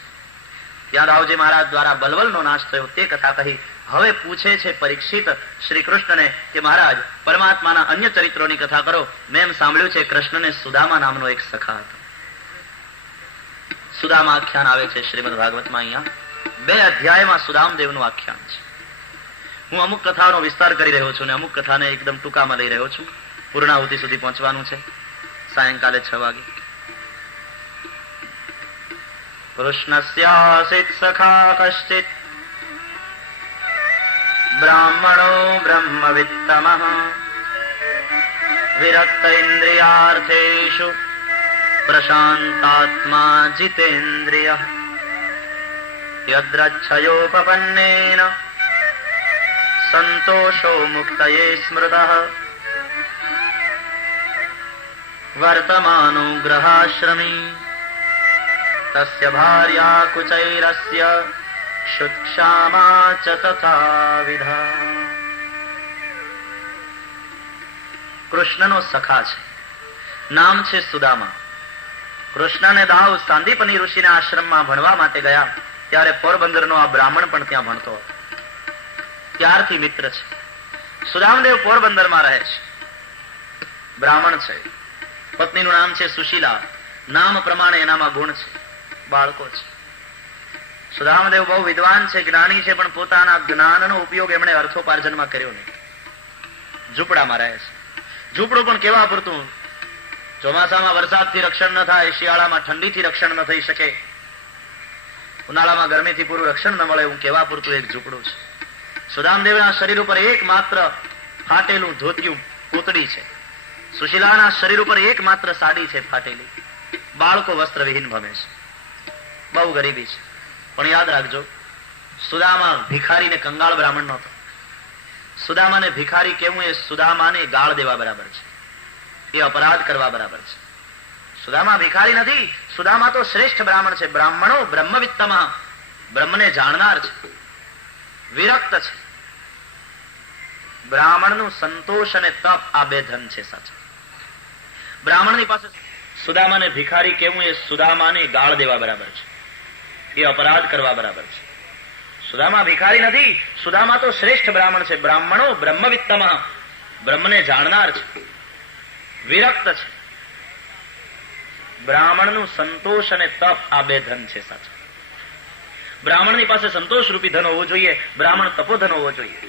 ત્યાં દાઉજી મહારાજ દ્વારા બલવલનો નાશ થયો તે કથા કહી. હવે પૂછે છે પરીક્ષિત શ્રી કૃષ્ણને કે મહારાજ પરમાત્માના અન્ય ચરિત્રોની કથા કરો. મેં એમ સાંભળ્યું છે કૃષ્ણને સુદામા નામનો એક સખા હતો. સુદામા આખ્યાન આવે છે શ્રીમદ ભાગવતમાં. અહીંયા 2 અધ્યાયમાં સુદામદેવનું આખ્યાન છે. હું અમુક કથાનો વિસ્તાર કરી રહ્યો છું અને અમુક કથાને એકદમ ટૂંકામાં લઈ રહ્યો છું. પૂર્ણાહુતિ સુધી પહોંચવાનું છે સાયંકાલે 6 વાગે. કૃષ્ણસ્યાસિત સખા કશ્ચિત બ્રાહ્મણો બ્રહ્મવિત્તમઃ વિરક્ત ઇન્દ્રિયાર્થેષુ પ્રશાંતાત્મા જીતેન્દ્રિયઃ યદ્રચ્છયોપપન્નેન સંતોષો મુક્તયે સ્મૃતઃ વર્તમાનો ગ્રહાશ્રમી તસ્ય ભાર્યા કુચૈરસ્ય શુત્ક્ષામા ચ તથાવિધા. કૃષ્ણનો સખા છે, નામ છે સુદામા. કૃષ્ણ અને દાઉ સાંદીપની ઋષિના આશ્રમમાં ભણવા માટે ગયા ત્યારે પોરબંદરનો આ બ્રાહ્મણ પણ ત્યાં ભણતો હતો. ત્યારથી મિત્ર છે. સુદામદેવ પોરબંદરમાં રહે છે. બ્રાહ્મણ છે. પત્નીનું નામ છે સુશીલા. નામ પ્રમાણે એનામાં ગુણ છે, બાળકો છે. સુદામદેવ બહુ વિદ્વાન છે, જ્ઞાની છે, પણ પોતાના જ્ઞાનનો ઉપયોગ એમણે અર્થોપાર્જનમાં કર્યો નહીં. ઝૂંપડામાં રહે છે. ઝૂંપડું પણ કેવા પૂરતું? ચોમાસામાં વરસાદથી રક્ષણ ન થાય, શિયાળામાં ઠંડીથી રક્ષણ ન થઈ શકે, ઉનાળામાં ગરમીથી પૂરું રક્ષણ ન મળે એવું કેવા પૂરતું એક ઝૂંપડું છે. સુદામદેવના શરીર ઉપર એકમાત્ર ફાટેલું ધોતિયું પૂતળી છે. સુશીલાના શરીર ઉપર એકમાત્ર સાડી છે ફાટેલી. બાળકો વસ્ત્રવિહીન ભમે છે. બહુ ગરીબી છે. પણ યાદ રાખજો, સુદામા ભિખારી ને કંગાળ બ્રાહ્મણ નહોતો. સુદામાને ભિખારી કેવું એ સુદામાને ગાળ દેવા બરાબર છે, એ અપરાધ કરવા બરાબર છે. સુદામા ભિખારી નથી. સુદામા તો શ્રેષ્ઠ બ્રાહ્મણ છે. બ્રાહ્મણો બ્રહ્મવિત્તમાં, બ્રહ્મને જાણનાર છે, વિરક્ત છે. બ્રાહ્મણનું સંતોષ અને તપ આ 2 ધન છે સાચા. બ્રાહ્મણની પાસે સુદામાને ભિખારી કેવું એ સુદામાને ગાળ દેવા બરાબર છે, એ અપરાધ કરવા બરાબર છે. સુદામા ભિખારી નથી. સુદામા તો શ્રેષ્ઠ બ્રાહ્મણ છે. બ્રાહ્મણો બ્રહ્મવિત્તમાં, બ્રહ્મને જાણનાર છે, વિરક્ત છે. બ્રાહ્મણનું સંતોષ અને તપ આ 2 ધન છે સાચા. બ્રાહ્મણની પાસે સંતોષ રૂપી ધન હોવો જોઈએ, બ્રાહ્મણ તપોધન હોવો જોઈએ.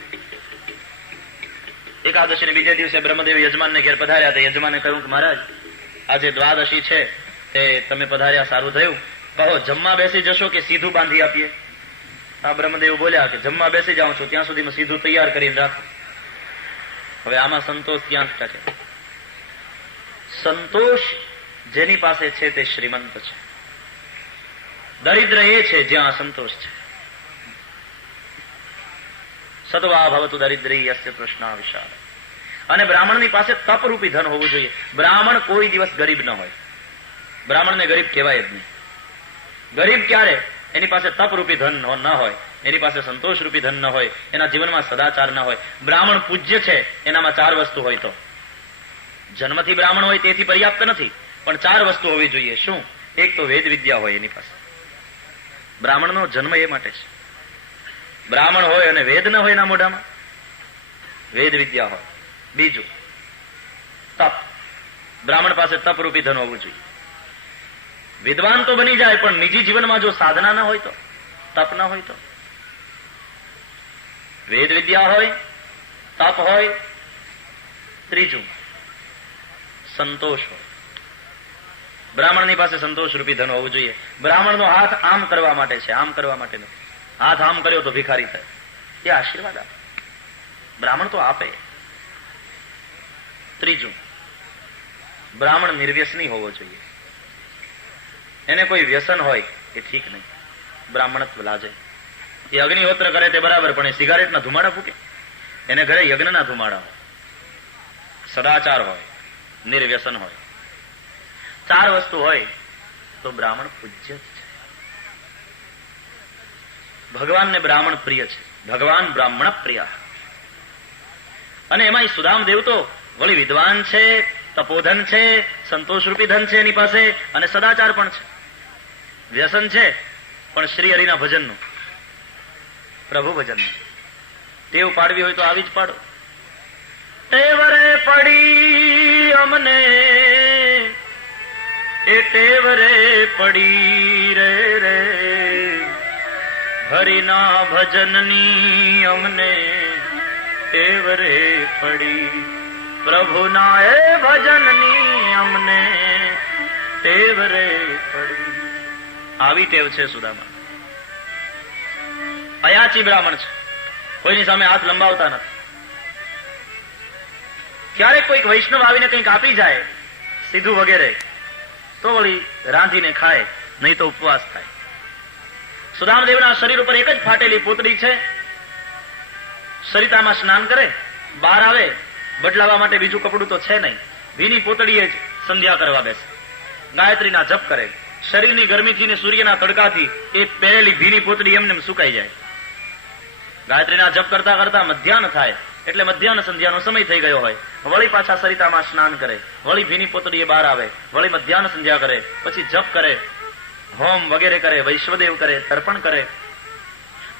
એકાદશીને બીજે દિવસે બ્રહ્મદેવ યજમાનને ઘેર પધાર્યા. યજમાને કહ્યું કે મહારાજ આજે દ્વાદશી છે તે તમે પધાર્યા, સારું થયું. કહો જમવા બેસી જશો કે સીધું બાંધી આપીએ? આ બ્રહ્મદેવ બોલ્યા કે જમવા બેસી જાઉં છું, ત્યાં સુધીમાં સીધું તૈયાર કરીને રાખો. હવે આમાં સંતોષ ક્યાં ટકે? સંતોષ જેની પાસે છે તે શ્રીમંત છે. દરિદ્ર એ છે જ્યાં અસંતોષ છે. સત્વા ભવતુ દરિદ્રી યસ્ય તૃષ્ણા વિશાળ. અને બ્રાહ્મણની પાસે તપરૂપી ધન હોવું જોઈએ. બ્રાહ્મણ કોઈ દિવસ ગરીબ ન હોય. બ્રાહ્મણને ગરીબ કહેવાય જ નહીં. ગરીબ ક્યારે? એની પાસે તપરૂપી ધન ન હોય, એની પાસે સંતોષરૂપી ધન ન હોય, એના જીવનમાં સદાચાર ન હોય. બ્રાહ્મણ પૂજ્ય છે એનામાં 4 વસ્તુ હોય તો. જન્મથી બ્રાહ્મણ હોય તેથી પર્યાપ્ત નથી, પણ 4 વસ્તુ હોવી જોઈએ. શું? એક તો વેદ વિદ્યા હોય એની પાસે. બ્રાહ્મણનો જન્મ એ માટે છે. બ્રાહ્મણ હોય અને વેદ ન હોય એના મોઢામાં, વેદ વિદ્યા હોય. બીજું તપ. બ્રાહ્મણ પાસે તપરૂપી ધન હોવું જોઈએ. વિદ્વાન તો બની જાય, પણ નિજી જીવનમાં જો સાધના ન હોય તો, તપ ન હોય તો. વેદ વિદ્યા હોય, તપ હોય. ત્રીજું સંતોષ હોય. બ્રાહ્મણની પાસે સંતોષ રૂપી ધન હોવું જોઈએ. બ્રાહ્મણનો હાથ આમ કરવા માટે છે, આમ કરવા માટે નથી. હાથ આમ કર્યો તો ભિખારી થાય. એ આશીર્વાદ આપે. બ્રાહ્મણ તો આપે. ત્રીજું, બ્રાહ્મણ નિર્વ્યસની હોવો જોઈએ. એને કોઈ વ્યસન હોય એ ઠીક નહીં. બ્રાહ્મણત્વ લાજે. એ અગ્નિહોત્ર કરે તે બરાબર, પણ એ સિગારેટના ધુમાડા ફૂકે. એને ઘરે યજ્ઞના ધુમાડા હોય. સદાચાર હોય, નિર્વ્યસન હોય. 4 વસ્તુ હોય તો બ્રાહ્મણ પૂજ્ય છે. ભગવાનને બ્રાહ્મણ પ્રિય છે. ભગવાન બ્રાહ્મણ પ્રિય. અને એમાં સુદામદેવ તો વળી વિદ્વાન છે, તપોધન છે, સંતોષરૂપી ધન છે એની પાસે, અને સદાચાર પણ છે. વ્યસન છે પણ શ્રી હરિના ભજનનું, પ્રભુ ભજનનું. ટેવ પાડવી હોય તો આવી જ પાડો. ટેવરે પડી અમને, એ ટેવરે પડી રે રે, હરિના ભજનની અમને ટેવરે પડી. પ્રભુના એ ભજનની અમને ટેવરે પડી. આવી ટેવ છે સુદામા. અયાચી બ્રાહ્મણ છે, કોઈની સામે હાથ લંબાવતા નથી. ક્યારેક કોઈક વૈષ્ણવ આવીને કંઈક આપી જાય, સીધું વગેરે, તો વળી રાંધીને ખાય, નહીં તો ઉપવાસ થાય. સુદામદેવના શરીર ઉપર એક જ ફાટેલી પોતડી છે. સરિતામાં સ્નાન કરે, બહાર આવે, બદલાવા માટે બીજું કપડું તો છે નહીં. ભીની પોતડીએ જ સંધ્યા કરવા બેસે, ગાયત્રીના જપ કરે. શરીરની ગરમીથી ને સૂર્યના તડકાથી એ પહેરેલી ભીની પોતડી એમને સુકાઈ જાય. ગાયત્રીના જપ કરતા કરતા મધ્યાહન થાય, એટલે મધ્યાહન સંધ્યાનો સમય થઈ ગયો હોય. વળી પાછા સરિતામાં સ્નાન કરે, વળી ભીની પોતડીએ બહાર આવે, વળી મધ્યાહન સંધ્યા કરે, પછી જપ કરે, હોમ વગેરે કરે, વૈશ્વદેવ કરે, તર્પણ કરે.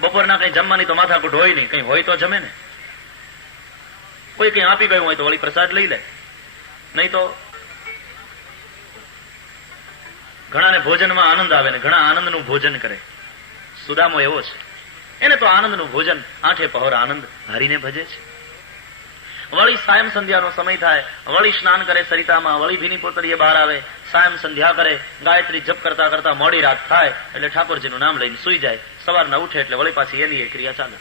બપોરના કઈ જમવાની તો માથાકૂટ હોય નહીં, કઈ હોય તો જમે ને. કોઈ કઈ આપી ગયું હોય તો વળી પ્રસાદ લઈ લે, નહીં તો ઘણાને ભોજનમાં આનંદ આવે ને ઘણા આનંદનું ભોજન કરે. સુદામો એવો છે, એને તો આનંદનું ભોજન, 8 પહોર આનંદ હરીને ભજે છે. વળી સાયમ સંધ્યાનો સમય થાય, વળી સ્નાન કરે સરિતામાં, વળી ભીની પોતળીએ બહાર આવે, સાયમ સંધ્યા કરે, ગાયત્રી જપ કરતા કરતા મોડી રાત થાય એટલે ઠાકોરજીનું નામ લઈને સુઈ જાય. સવારના ઉઠે એટલે વળી પાછી એની એ ક્રિયા ચાલે.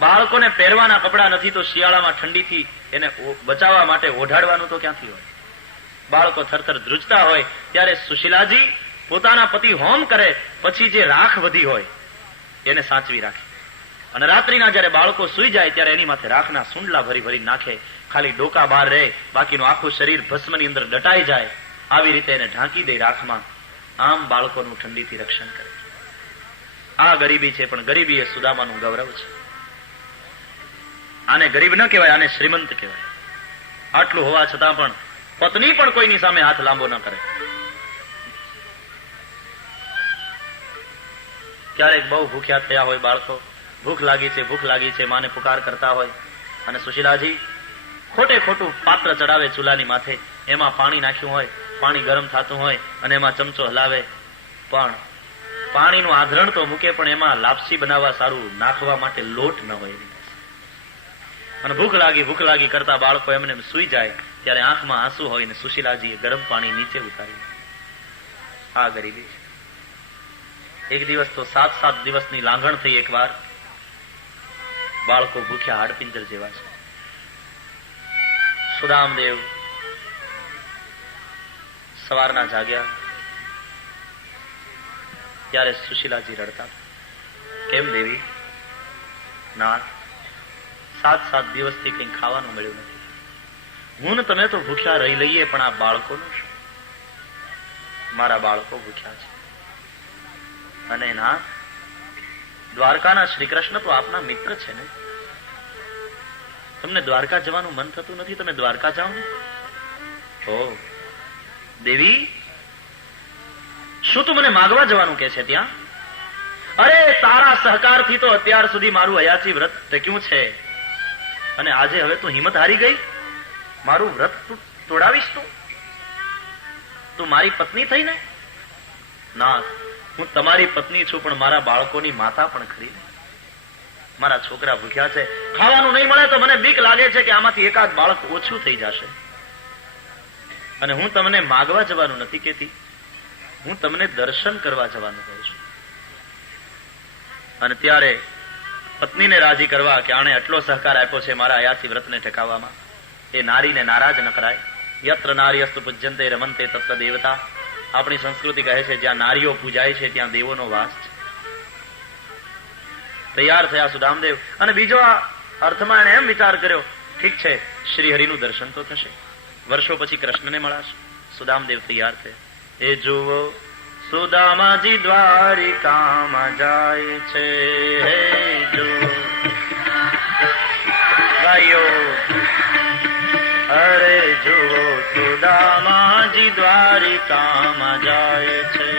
બાળકોને પહેરવાના કપડા નથી તો શિયાળામાં ઠંડીથી એને બચાવવા માટે ઓઢાડવાનું તો ક્યાંથી હોય? બાળકો થરથર ધ્રુજતા હોય ત્યારે સુશીલાજી પોતાના પતિ હોમ કરે પછી જે રાખ વધી હોય એને સાચવી રાખે. અને રાત્રિના જયારે બાળકો સુઈ જાય ત્યારે એની માથે રાખના સુંડલા ભરી ભરી નાખે. ખાલી ડોકા બહાર રહે, બાકીનું આખું શરીર ભસ્મની અંદર દટાઈ જાય. આવી રીતે એને ઢાંકી દે રાખમાં. આમ બાળકોનું ઠંડીથી રક્ષણ કરે. આ ગરીબી છે, પણ ગરીબી એ સુદામાનું ગૌરવ છે. આને ગરીબ ન કહેવાય, આને શ્રીમંત કહેવાય. આટલું હોવા છતાં પણ પત્ની પણ કોઈની સામે હાથ લાંબો ન કરે. ક્યારેક બહુ ભૂખ્યા થયા હોય બાળકો, ભૂખ લાગી છે, ભૂખ લાગી છે, માને પુકાર કરતા હોય, અને સુશીલાજી ખોટે ખોટું પાત્ર ચડાવે ચૂલાની માથે, એમાં પાણી નાખ્યું હોય, પાણી ગરમ થતું હોય અને એમાં ચમચો હલાવે, પણ પાણીનું આધરણ તો મૂકે પણ એમાં લાપસી બનાવવા સારું નાખવા માટે લોટ ન હોય એની પાસે. અને ભૂખ લાગી કરતા બાળકો એમને સુઈ જાય ત્યારે આંખમાં આંસુ હોય ને સુશીલાજીએ ગરમ પાણી નીચે ઉતારી. આ ગરીબી છે. એક દિવસ તો 7 દિવસની લાંઘણ થઈ. એક વાર બાળકો ભૂખ્યા હાડપિંજર જેવા છે. સુદામદેવ સવારના જાગ્યા, ત્યારે સુશીલાજી રડતા. કેમ દેવી? નાથ, 7 દિવસથી કંઈ ખાવાનું મળ્યું નથી. હું ને તમે તો ભૂખ્યા રહી લઈએ, પણ આ બાળકોનું શું? મારા બાળકો ભૂખ્યા છે. અને નાથ, દ્વારકાના શ્રી કૃષ્ણ તો આપના મિત્ર છે ને. તમને દ્વારકા જવાનું મન થતું નથી? તમે દ્વારકા જાઓ ને. ઓ દેવી, શું તું મને માગવા જવાનું કે છે ત્યાં? અરે તારા સહકારથી તો અત્યાર સુધી મારું અયાચી વ્રત ટક્યું છે, અને આજે હવે તું હિંમત હારી ગઈ? મારું વ્રત તું તોડાવીશ? તું મારી પત્ની થઈ ને? ના, હું તમારી પત્ની છું, પણ મારા બાળકોની માતા પણ ખરી ને. મારા છોકરા ભૂખ્યા છે, ખાવાનું નહીં મળે તો મને બીક લાગે છે કે આમાંથી એકાદ બાળક ઓછું થઈ જશે. અને હું તમને માગવા જવાનું નથી કહેતી, હું તમને દર્શન કરવા જવાનું કહું છું. અને ત્યારે પત્નીને રાજી કરવા કે આણે આટલો સહકાર આપ્યો છે મારા અયાચી વ્રતને ઠેકાવવામાં, એ નારીને નારાજ ન કરાય. યત્ર નાર્યસ્તુ પૂજ્યંતે રમંતે તત્ર દેવતા. આપણી સંસ્કૃતિ કહે છે જ્યાં નારીઓ પૂજાય છે ત્યાં દેવોનો વાસ છે. તૈયાર થયા સુદામદેવ, અને બીજો આ અર્થમાં એને એમ વિચાર કર્યો, ઠીક છે, શ્રી હરિનું દર્શન તો થશે, વર્ષો પછી કૃષ્ણને મળાશે. સુદામદેવ તૈયાર થયા. એ જુઓ સુદામાજી દ્વારિકામાં જાય છે. હે જુઓ ગાયો, અરે જુઓ સુદામાજી દ્વારિકામાં જાય છે.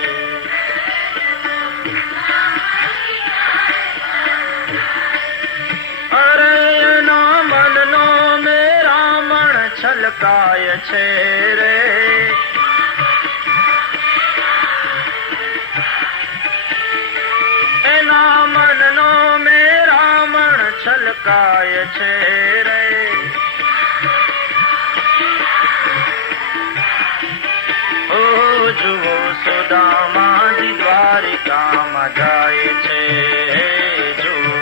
અરે એના મનનો મેરામણ છલકાય છે રે. એના મનનો મેરામણ છલકાય છે રે. ઓ જુઓ સુદામાજી દ્વારિકામાં જાય છે. જુઓ,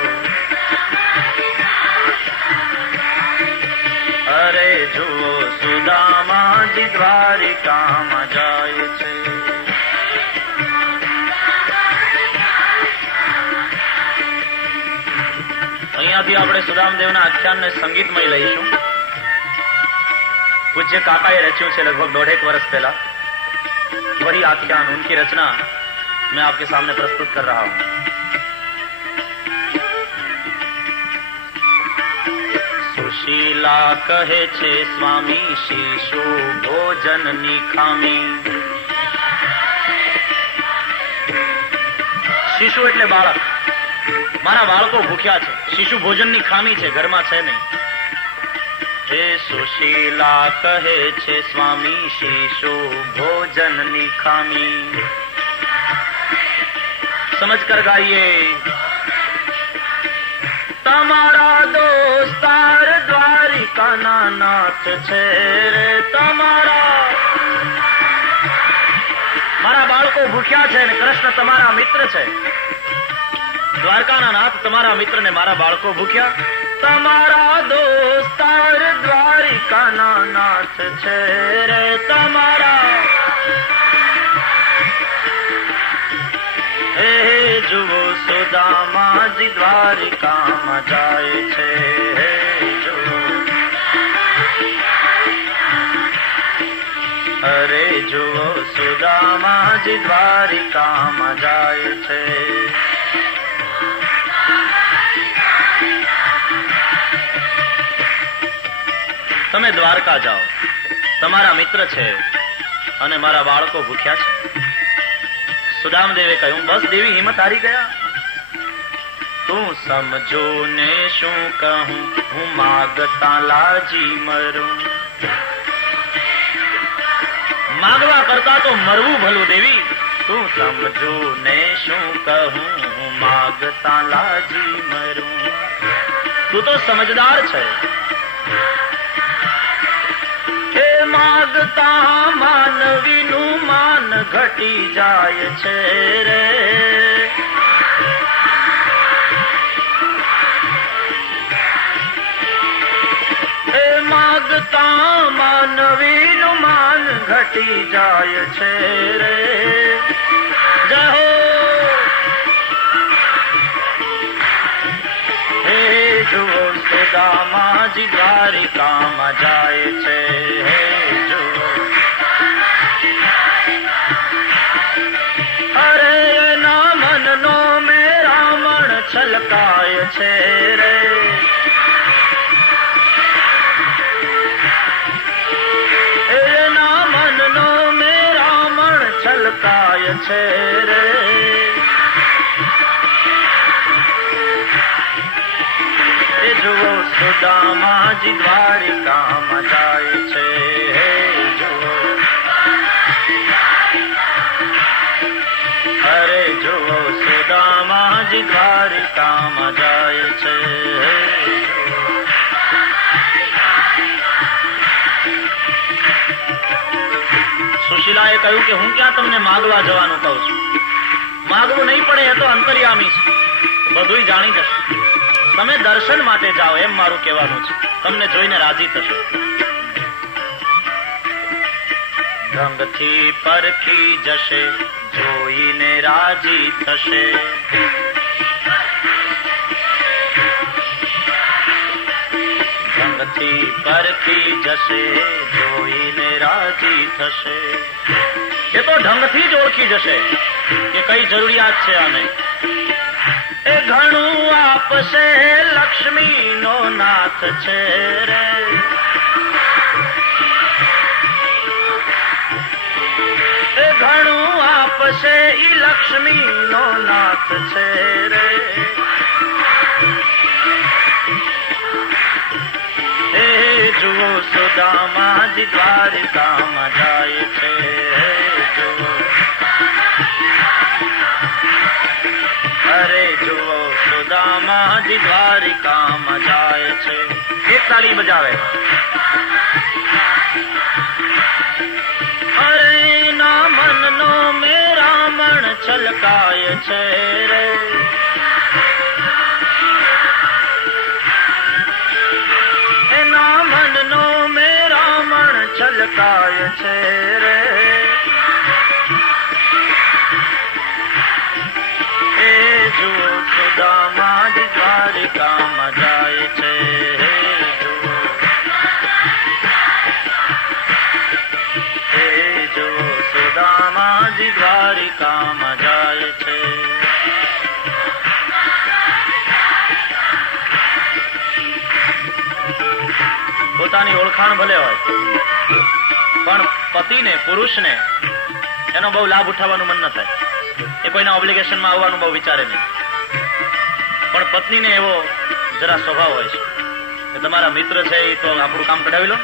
અરે જુઓ સુદામાજી દ્વારિકામાં જાય છે. અહીંયાથી આપણે સુદામદેવના આખ્યાનને સંગીતમય લઈશું. પૂજ્ય કાકાએ રચ્યું છે લગભગ 1.5 વર્ષ पहला. वही आख्यान, उनकी रचना मैं आपके सामने प्रस्तुत कर रहा हूं. સુશીલા કહે છે સ્વામી શિશુ ભોજનની ખામી. શિશુ એટલે બાળક. મારા બાળકો ભૂખ્યા છે, શિશુ ભોજનની ખામી છે, ઘરમાં છે નહીં. હે સુશીલા કહે છે સ્વામી શિશુ ભોજનની ખામી. સમજ કર ગાઈએ. તમારા દોસ્તાર દ્વારિકાના નાથ છે રે. મારા બાળકો ભૂખ્યા છે ને કૃષ્ણ તમારા મિત્ર છે. દ્વારકાના નાથ તમારા મિત્ર ને મારા બાળકો ભૂખ્યા. તમારા દોસ્તાર દ્વારિકાના નાથ છે રે. હે જુઓ સુદામાજી દ્વારિકામાં જાય છે. હે જુઓ, અરે જુઓ સુદામાજી દ્વારિકામાં જાય છે. તમે દ્વારકા જાઓ, તમારા મિત્ર છે અને મારા બાળકો ભૂખ્યા છે. સુદામદેવે કહ્યું, બસ દેવી હિંમત હારી ગયા. તું સમજો ને શું કહું, હું માગતા લાજી મરું. માગવા કરતા તો મરવું ભલું દેવી. તું સમજો ને શું કહું, હું માગતા લાજી મરું. તું તો સમજદાર છે. હે માગતા માનવીનું માન ઘટી જાય છે રે. હે માગતા માનવીનું માન ઘટી જાય છે રે. જય હો સુદામાજી દ્વારિકામાં જાય છે. હે જુઓ અરે એના મનનો મેરામણ છલકાય છે રે. એના મનનો મેરામણ છલકાય છે રે. એ જુઓ સુદામાજી દ્વારિકામાં જાય છે. હે જુઓ અરે જુઓ સુદામાજી દ્વારિકામાં જાય છે. સુશીલાએ કહ્યું કે હું ક્યાં તમને માગવા જવાનું કહું છું. માગવું નહીં પડે, એ તો અંતર્યામી છે, બધું જાણી જશે. તમે દર્શન માટે જાઓ એમ મારું કહેવાનું છે. તમને જોઈને રાજી થશે. ઢંગથી પરખી જશે, જોઈને રાજી થશે. ઢંગથી પરખી જશે, જોઈને રાજી થશે. એ તો ઢંગથી જ ઓળખી જશે કે કઈ જરૂરિયાત છે આને. એ ઘણું આપશે, લક્ષ્મીનો નાથ છે રે. એ ઘણું આપશે, ઈ લક્ષ્મીનો નાથ છે રે. એ જુઓ સુદામાજી દ્વારિકામાં જાય છે. જુઓ અરે જુઓ સુદામાજી દ્વારિકામાં જાય છે. એક તાળી બજાવે. અરે ના મનનો મેરામણ છલકાય છે રે. એના મનનો મેરામણ છલકાય છે રે. જુઓ સુદામાજી દ્વારિકામાં જાય છે. હે જુઓ સુદામાજી દ્વારિકામાં જાય છે. પોતાની ઓળખાણ ભલે હોય પણ પતિને, પુરુષને એનો બહુ લાભ ઉઠાવવાનું મન ન થાય. એ કોઈના ઓબ્લિગેશનમાં આવવાનું બહુ વિચારે નહીં. પણ પત્નીને એવો જરા સ્વભાવ હોય છે કે તમારા મિત્ર છે એ તો આપણું કામ કઢાવી લો.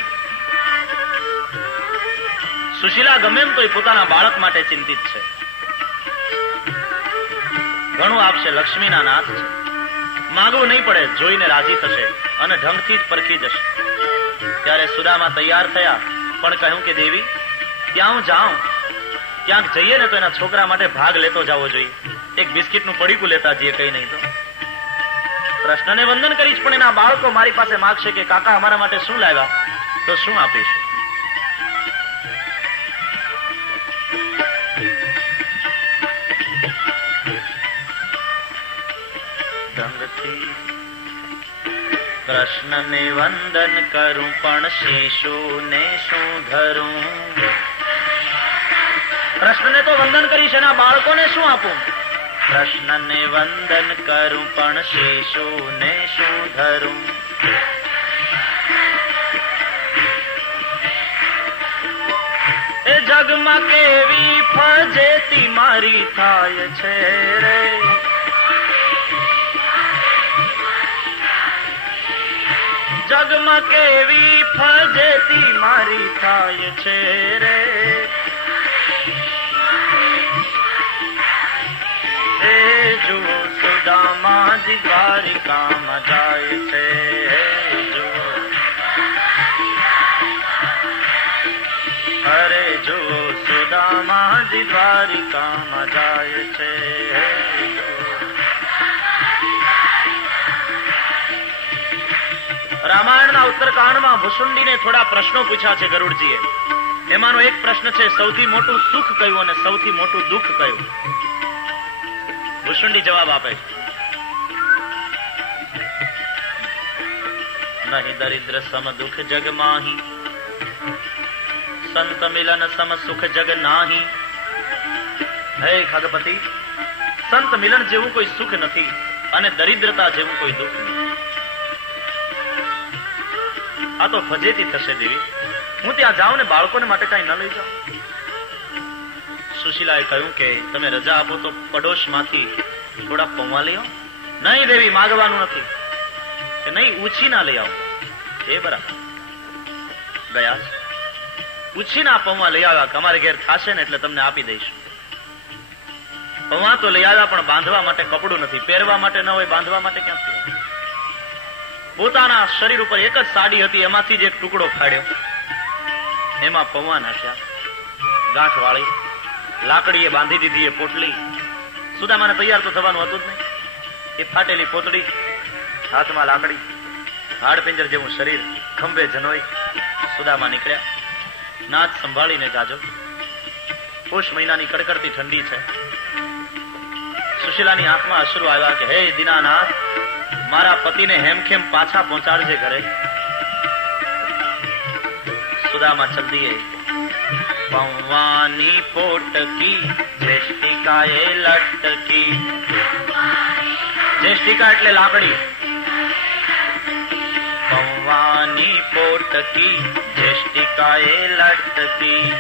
સુશીલા ગમે એમ તો એ પોતાના બાળક માટે ચિંતિત છે. ઘણું આપશે, લક્ષ્મીના નાથ છે. માગવું નહીં પડે, જોઈને રાજી થશે અને ઢંગથી જ પરખી જશે. ત્યારે સુદામા તૈયાર થયા, પણ કહ્યું કે દેવી ત્યાં હું જાઉં, ક્યાંક જઈએ ને તો એના છોકરા માટે ભાગ લેતો જવો જોઈએ. એક બિસ્કિટનું પડીકું લેતા જઈએ, કઈ નહીં તો. કૃષ્ણને વંદન કરીશ, પણ એના બાળકો મારી પાસે માગશે કે કાકા અમારા માટે શું લાવ્યા, તો શું આપીશ? કૃષ્ણને વંદન કરું, પણ શિશુને શું ધરું? કૃષ્ણને તો વંદન કરીશ, એના બાળકોને શું આપું? કૃષ્ણને વંદન કરું, પણ શિશુને શું ધરું? એ જગમાં કેવી ફજેતી મારી થાય છે રે. જગમાં કેવી ફજેતી મારી થાય છે રે. એ જુઓ સુદામાજી દ્વારિકામાં જાય છે. જુઓ અરે જુઓ સુદામાજી દ્વારિકામાં જાય છે. રામાયણના ઉત્તરકાંડમાં ભુસુંડીને થોડા પ્રશ્નો પૂછ્યા છે ગરુડજીએ. એમાંનો એક પ્રશ્ન છે, સૌથી મોટું સુખ કયું અને સૌથી મોટું દુઃખ કયું? ભુસુંડી જવાબ આપે છે. नहीं दरिद्र सम दुख जग माही, संत मिलन सम सुख जग नाही। હે ખગપતિ, સંત મિલન જેવું કોઈ સુખ નથી અને દરિદ્રતા જેવું કોઈ દુઃખ નથી. આ તો ફજેતી થશે દેવી. હું ત્યાં જાઉં ને બાળકોને માટે કઈ ન લઈ જાઉં? સુશીલાએ કહ્યું કે તમે રજા આપો તો પડોશમાંથી થોડા પૌવા લઈ આવો. નહીં દેવી, માગવાનું નથી. કે નહીં, ઉછીના લઈ આવો. એ બરાબર. ગયા ઉછીના પૌવા લઈ આવ્યા કે અમારે ઘેર થશે ને એટલે તમને આપી દઈશું. પૌવા તો લઈ આવ્યા પણ બાંધવા માટે કપડું નથી. પહેરવા માટે ન હોય, બાંધવા માટે ક્યાંથી? પોતાના શરીર ઉપર એક જ સાડી હતી, એમાંથી જ એક ટુકડો ફાડ્યો, એમાં પૌવા નાખ્યા, ગાંઠ વાળી લાકડીએ બાંધી દીધી. એ પોટલી સુદામાને તૈયાર તો થવાનું હતું જ નહીં. એ ફાટેલી પોતળી, હાથમાં લાકડી, હાડપિંજર જેવું શરીર, ખંભે જનોઈ. સુદામા નીકળ્યા. નાચ સંભાળીને ગાજો. પોષ મહિનાની કડકડતી ઠંડી છે. સુશીલાની આંખમાં અશ્રુ આવ્યા કે હે દીનાનાથ, મારા પતિને હેમખેમ પાછા પહોંચાડજે ઘરે. સુદામા જલ્દીએ પૌવાની પોટકી જેષ્ટિકાએ લટકી. જેષ્ટિકા એટલે લાકડી. પૌવાની પોટકી જેષ્ટિકાએ લટકી.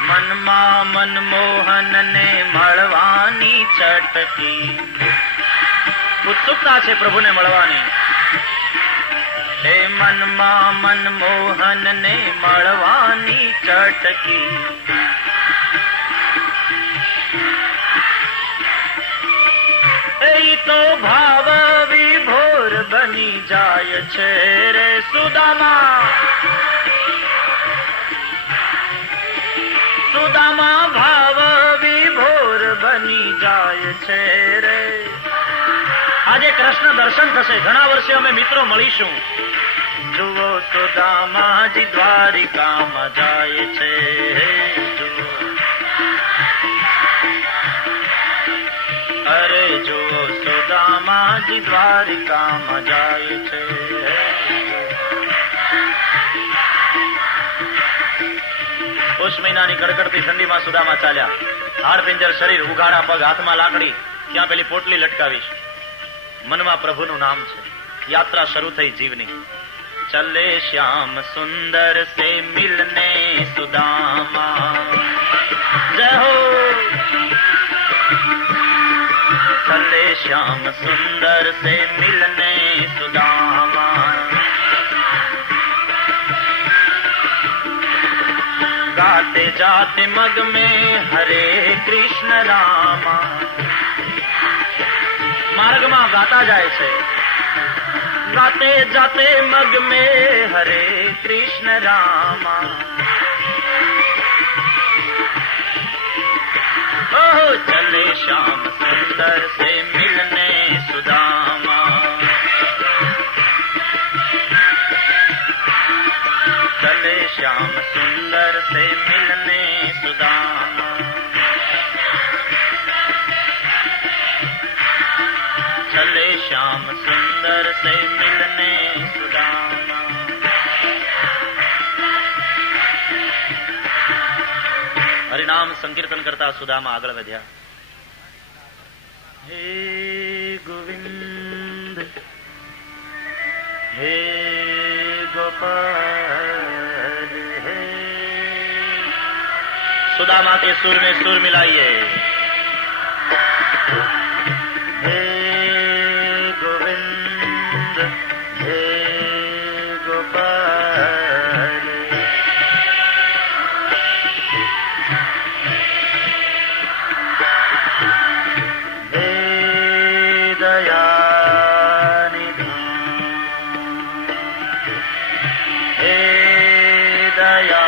મનમાં મનમોહનને મળવાની ચટકી. ઉત્સુકતા છે પ્રભુને મળવાની. હે મનમાં મનમોહનને મળવાની ચટકી. એ તો ભાવ વિભોર બની જાય છે રે સુદામા. સુદામા ભાવ વિભોર બની જાય છે રે. આજે કૃષ્ણ દર્શન થશે. ઘણા વર્ષે અમે મિત્રો મળીશું. જુઓ સુદામાજી દ્વારિકામાં જાય છે. અરે જુઓ સુદામાજી દ્વારિકામાં જાય છે. પોષ મહિનાની કડકડતી ઠંડીમાં સુદામા ચાલ્યા. હાડપિંજર શરીર, ઉઘાડા પગ, હાથમાં લાકડી, ત્યાં પેલી પોટલી લટકાવીશ. મનમાં પ્રભુનું નામ છે. યાત્રા શરૂ થઈ જીવની. ચલે શ્યામ સુંદર સે મિલને સુદામા. જય હો. ચલે શ્યામ સુંદર સે મિલને સુદામા. गाते जाते मग में हरे कृष्ण रामा. मार्गમાં ગાતા જાય છે. ગાતે જાતે મગ में हरे कृष्ण रामा. ओह चले श्याम सुंदर से मिलने सुदामा. चले श्याम सुंदर से मिलने सुदामा. चले श्याम सुंदर से मिलने सुदामा. હરિનામ સંકીર્તન કરતા સુદામા આગળ વધ્યા. હે ગોવિંદ, હે गोपाल. सुदामा के सुर में सुर मिलाइए. हे गोविंद, हे गोपाल. हे दयानिधि, हे दया.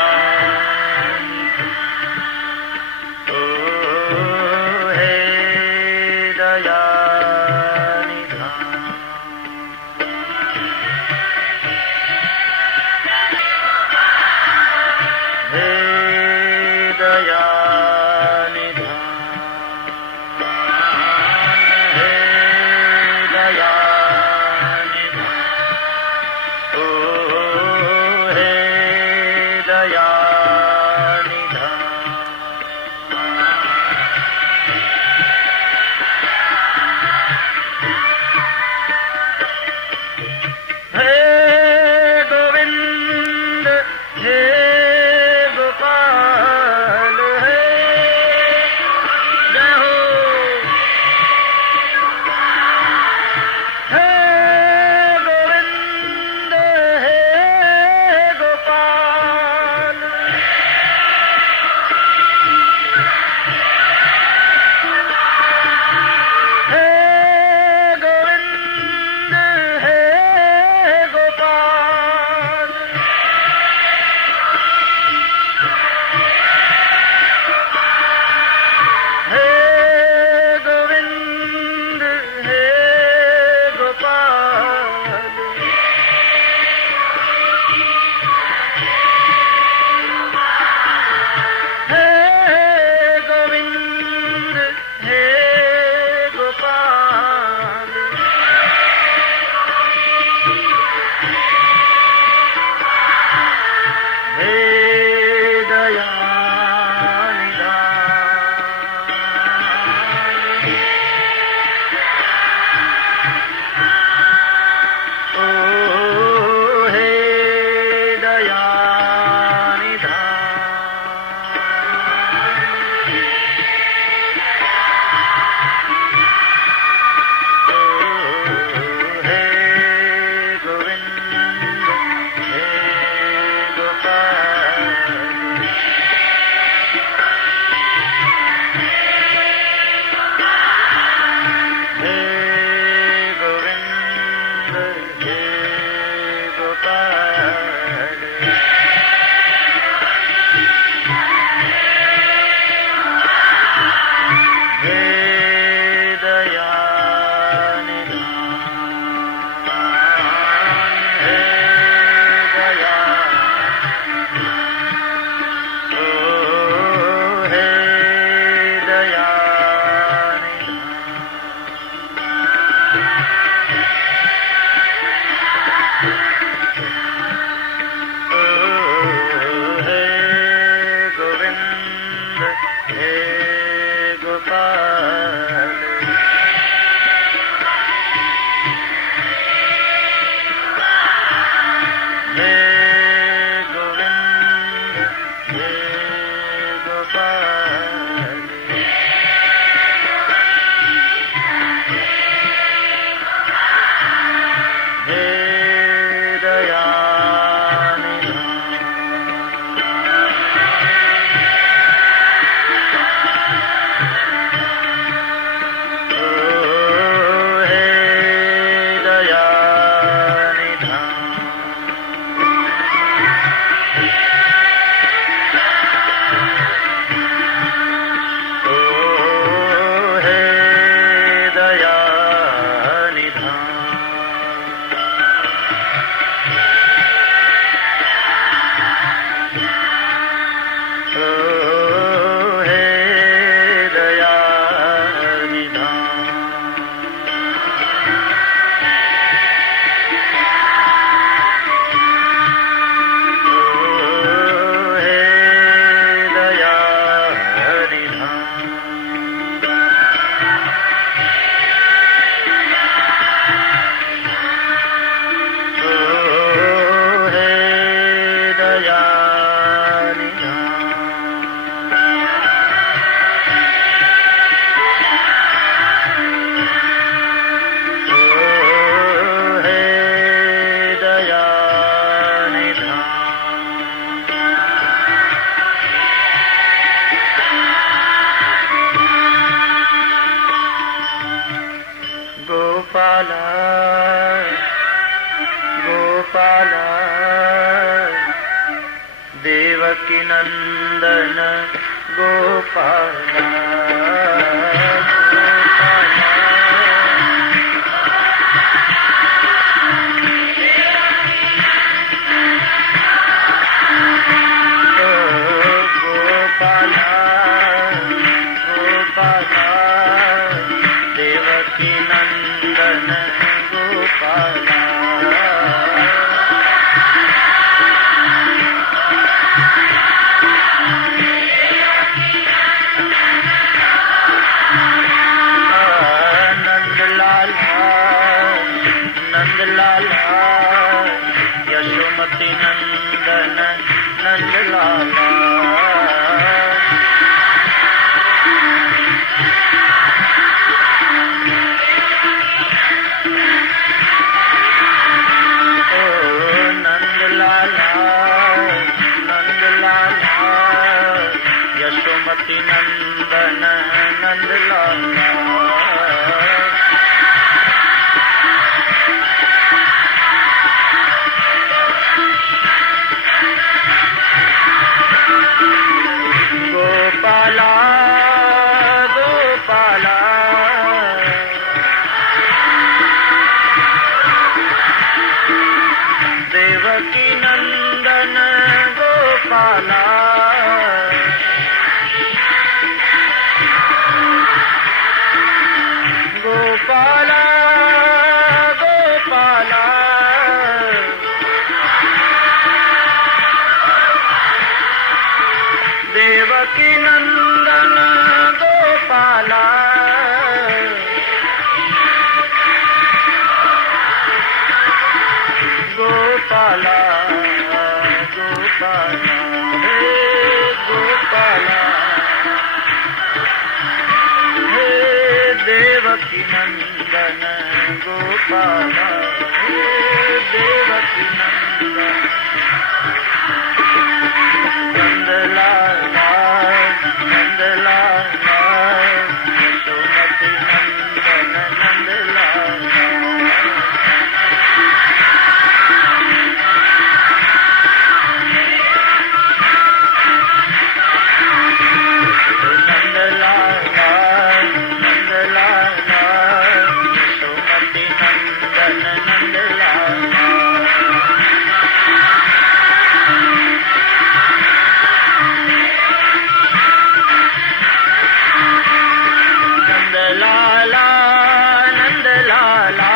देवकी नंदन गोपाला देवकी नंदन गोपाला यशोमती नंदन नंदलाला नंदलाला नंदलाला यशोमती नंदन नंदलाला गोपाला गोपाला देवकी नंदन गोपाला गोपाला गोपाला देवकी नंदन गोपाला गोपाला गोपाला हे गोपाला हे देवकी नंदन गोपाला हे देवकी नंदन नंदलाला नंदलाला यशोमती नंदन नंदलाला नंदलाला नंदलाला यशोमती नंदन नंदलाला नंदलाला नंदलाला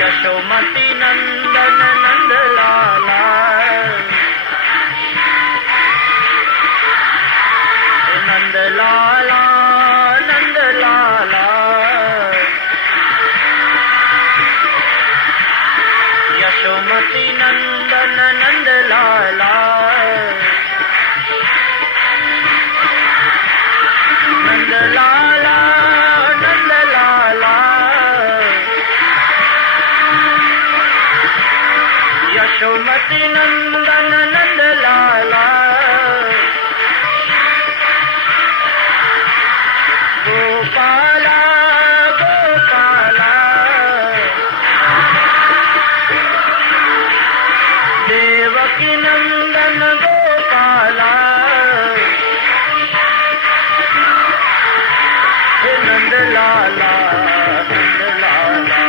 यशोमती नंदन नंदलाला नंदलाला नंदलाला यशोमती नंदन नंद लाला नंद लाला नंद लाला यशोमती नंदन नंद लाला गोपाला गोपाला देवकी नंदन गोपाला हे नंद लाला नंद लाला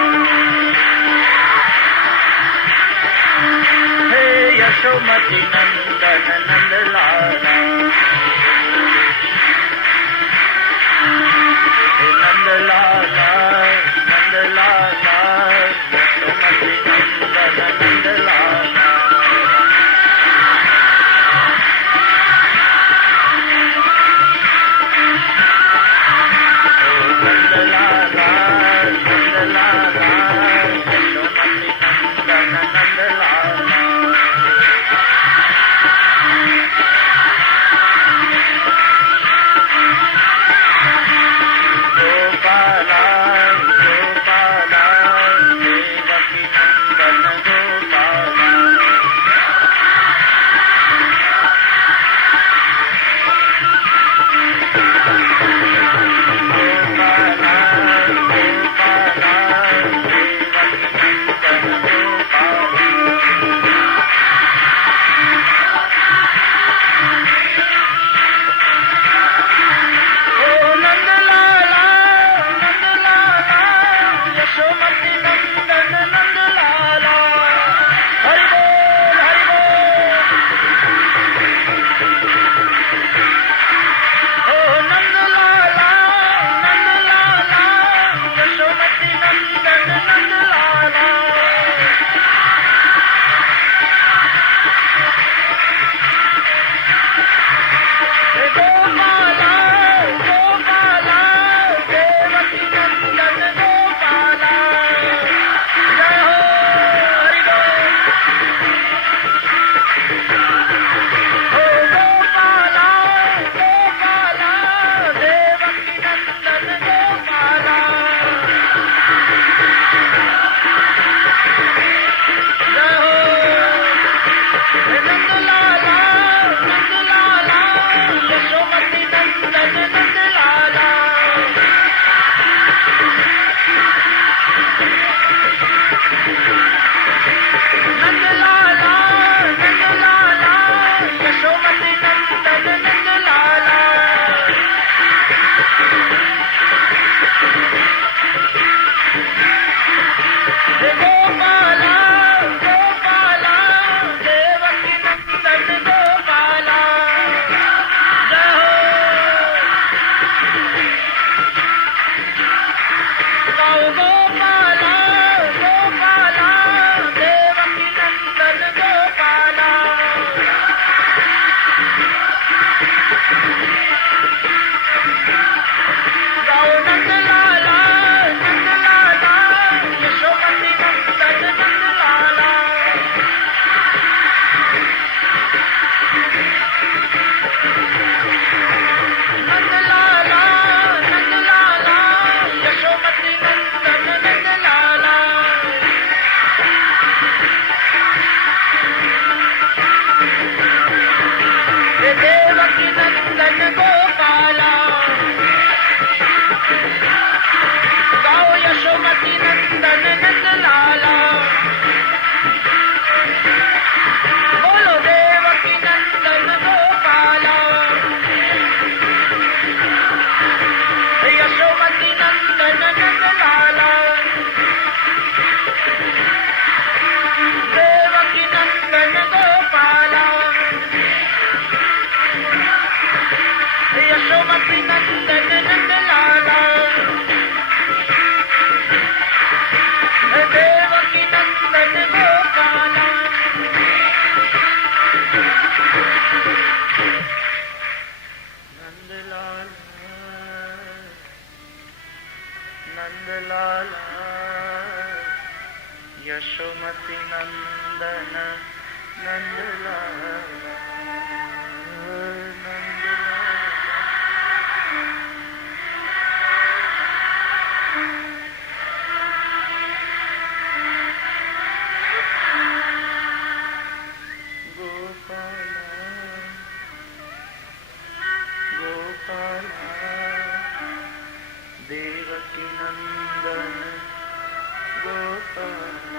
हे यशोमती नंदन नंद लाला हे नंद लाला नंद लाला यशोमती नंदन नंद लाला यशोमती नंदन नंदलाल देवकी नंदन गोपाल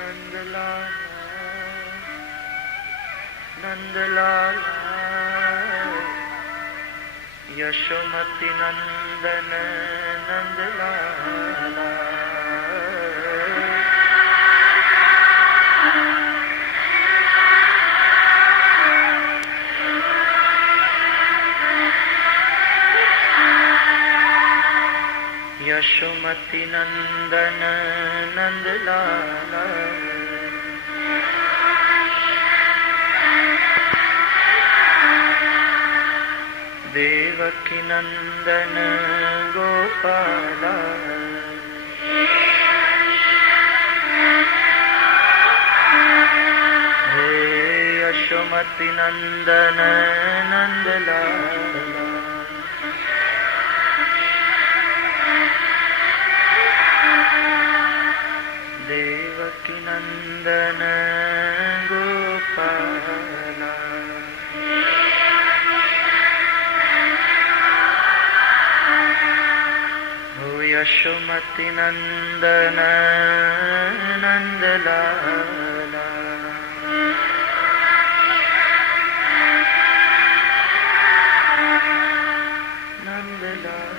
नंदलाल नंदलाल यशोमती नंदन नंदलाल यशोमती नंदन नंदलाल देवकी नंदन गोपाल हे यशोमती नंदन नंदलाल देवकी नंदन गोपाल हो यशोमती नंदन नंदलाल नंदलाल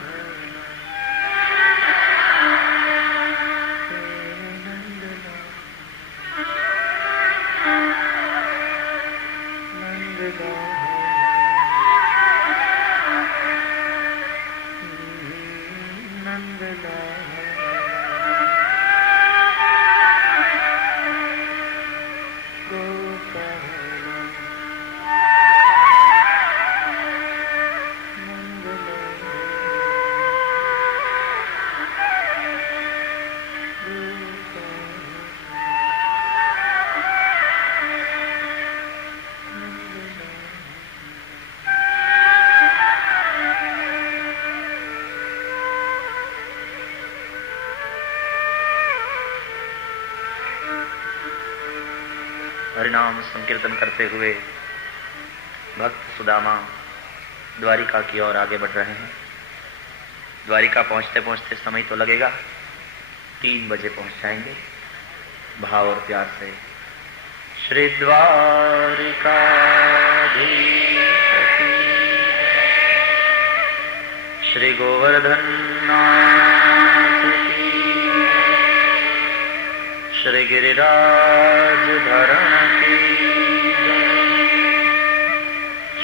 हरिनाम संकीर्तन करते हुए भक्त सुदामा द्वारिका की ओर आगे बढ़ रहे हैं। द्वारिका पहुंचते पहुंचते समय तो लगेगा, 3 बजे पहुंच जाएंगे। भाव और प्यार से श्री द्वारिकाधीश श्री गोवर्धन नाथ की, श्री गिरिराज धरण की,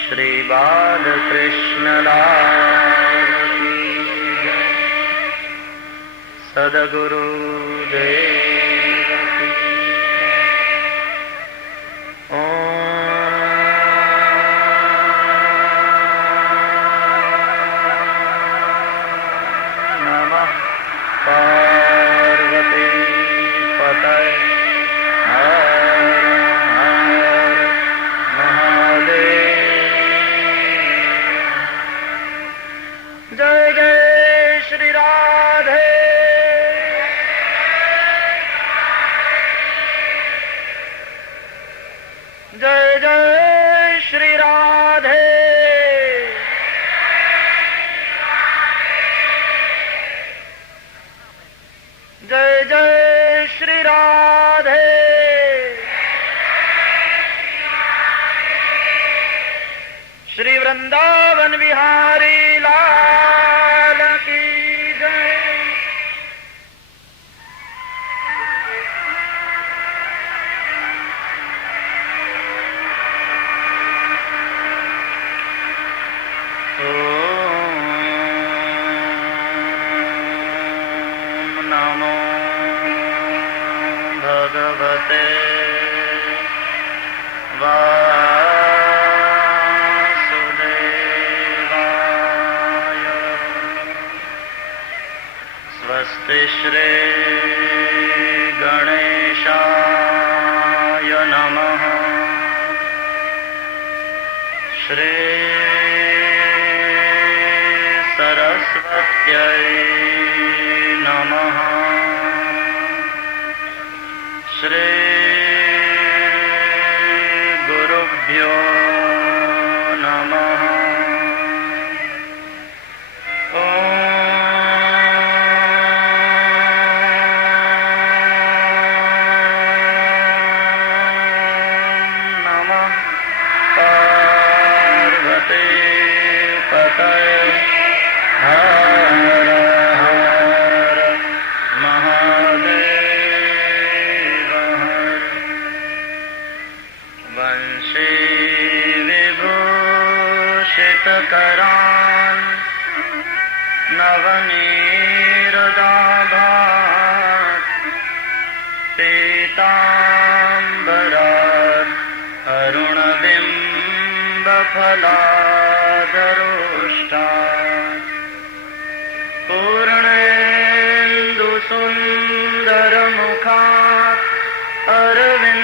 श्री बालकृष्ण लाल की, सदगुरु देव की। नमः पार्वती पतये हर हर महादेव। जय जय श्री राधे, जय जय श्री राधे, जय जय श्री राधे, श्री वृंदावन बिहारी लाल की जय। ओम नमो भगवते वासुदेवाय स्वस्ति श्री गणेशाय नमः श्री सरस्वत्यै नमः श्री गुरुभ्यो नमः करान् नवनीरदाभात् पीताम्बरात् अरुणबिम्बफलादरोष्टात् पूर्णेन्दुसुन्दरमुखात् अरविन्दनेत्रात्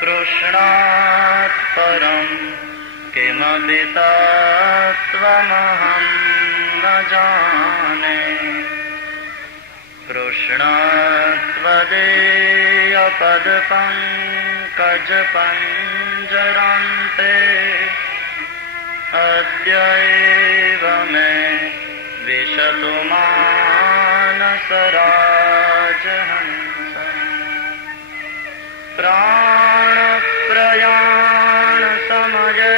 कृष्णात् परं किमपि तत्त्वमहं न जाने कृष्णत्वदीयपदपङ्कजपञ्जरान्ते अद्यैव मे विशतु मानसराजहंस प्राणप्रयाण समये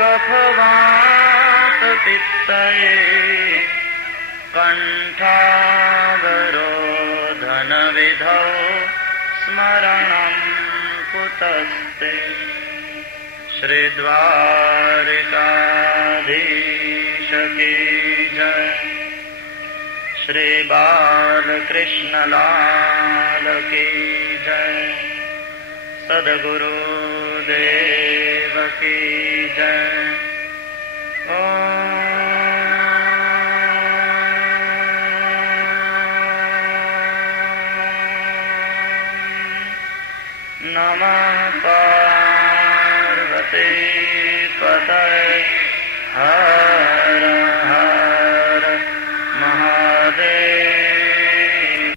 कफवातपित्तये कण्ठावरोधनविधौ स्मरणं कुतस्ते श्रीद्वारिकाधीश की जय श्री बालकृष्णलाल की जय सद्गुरुदेव की जय नमः पार्वती पतये हर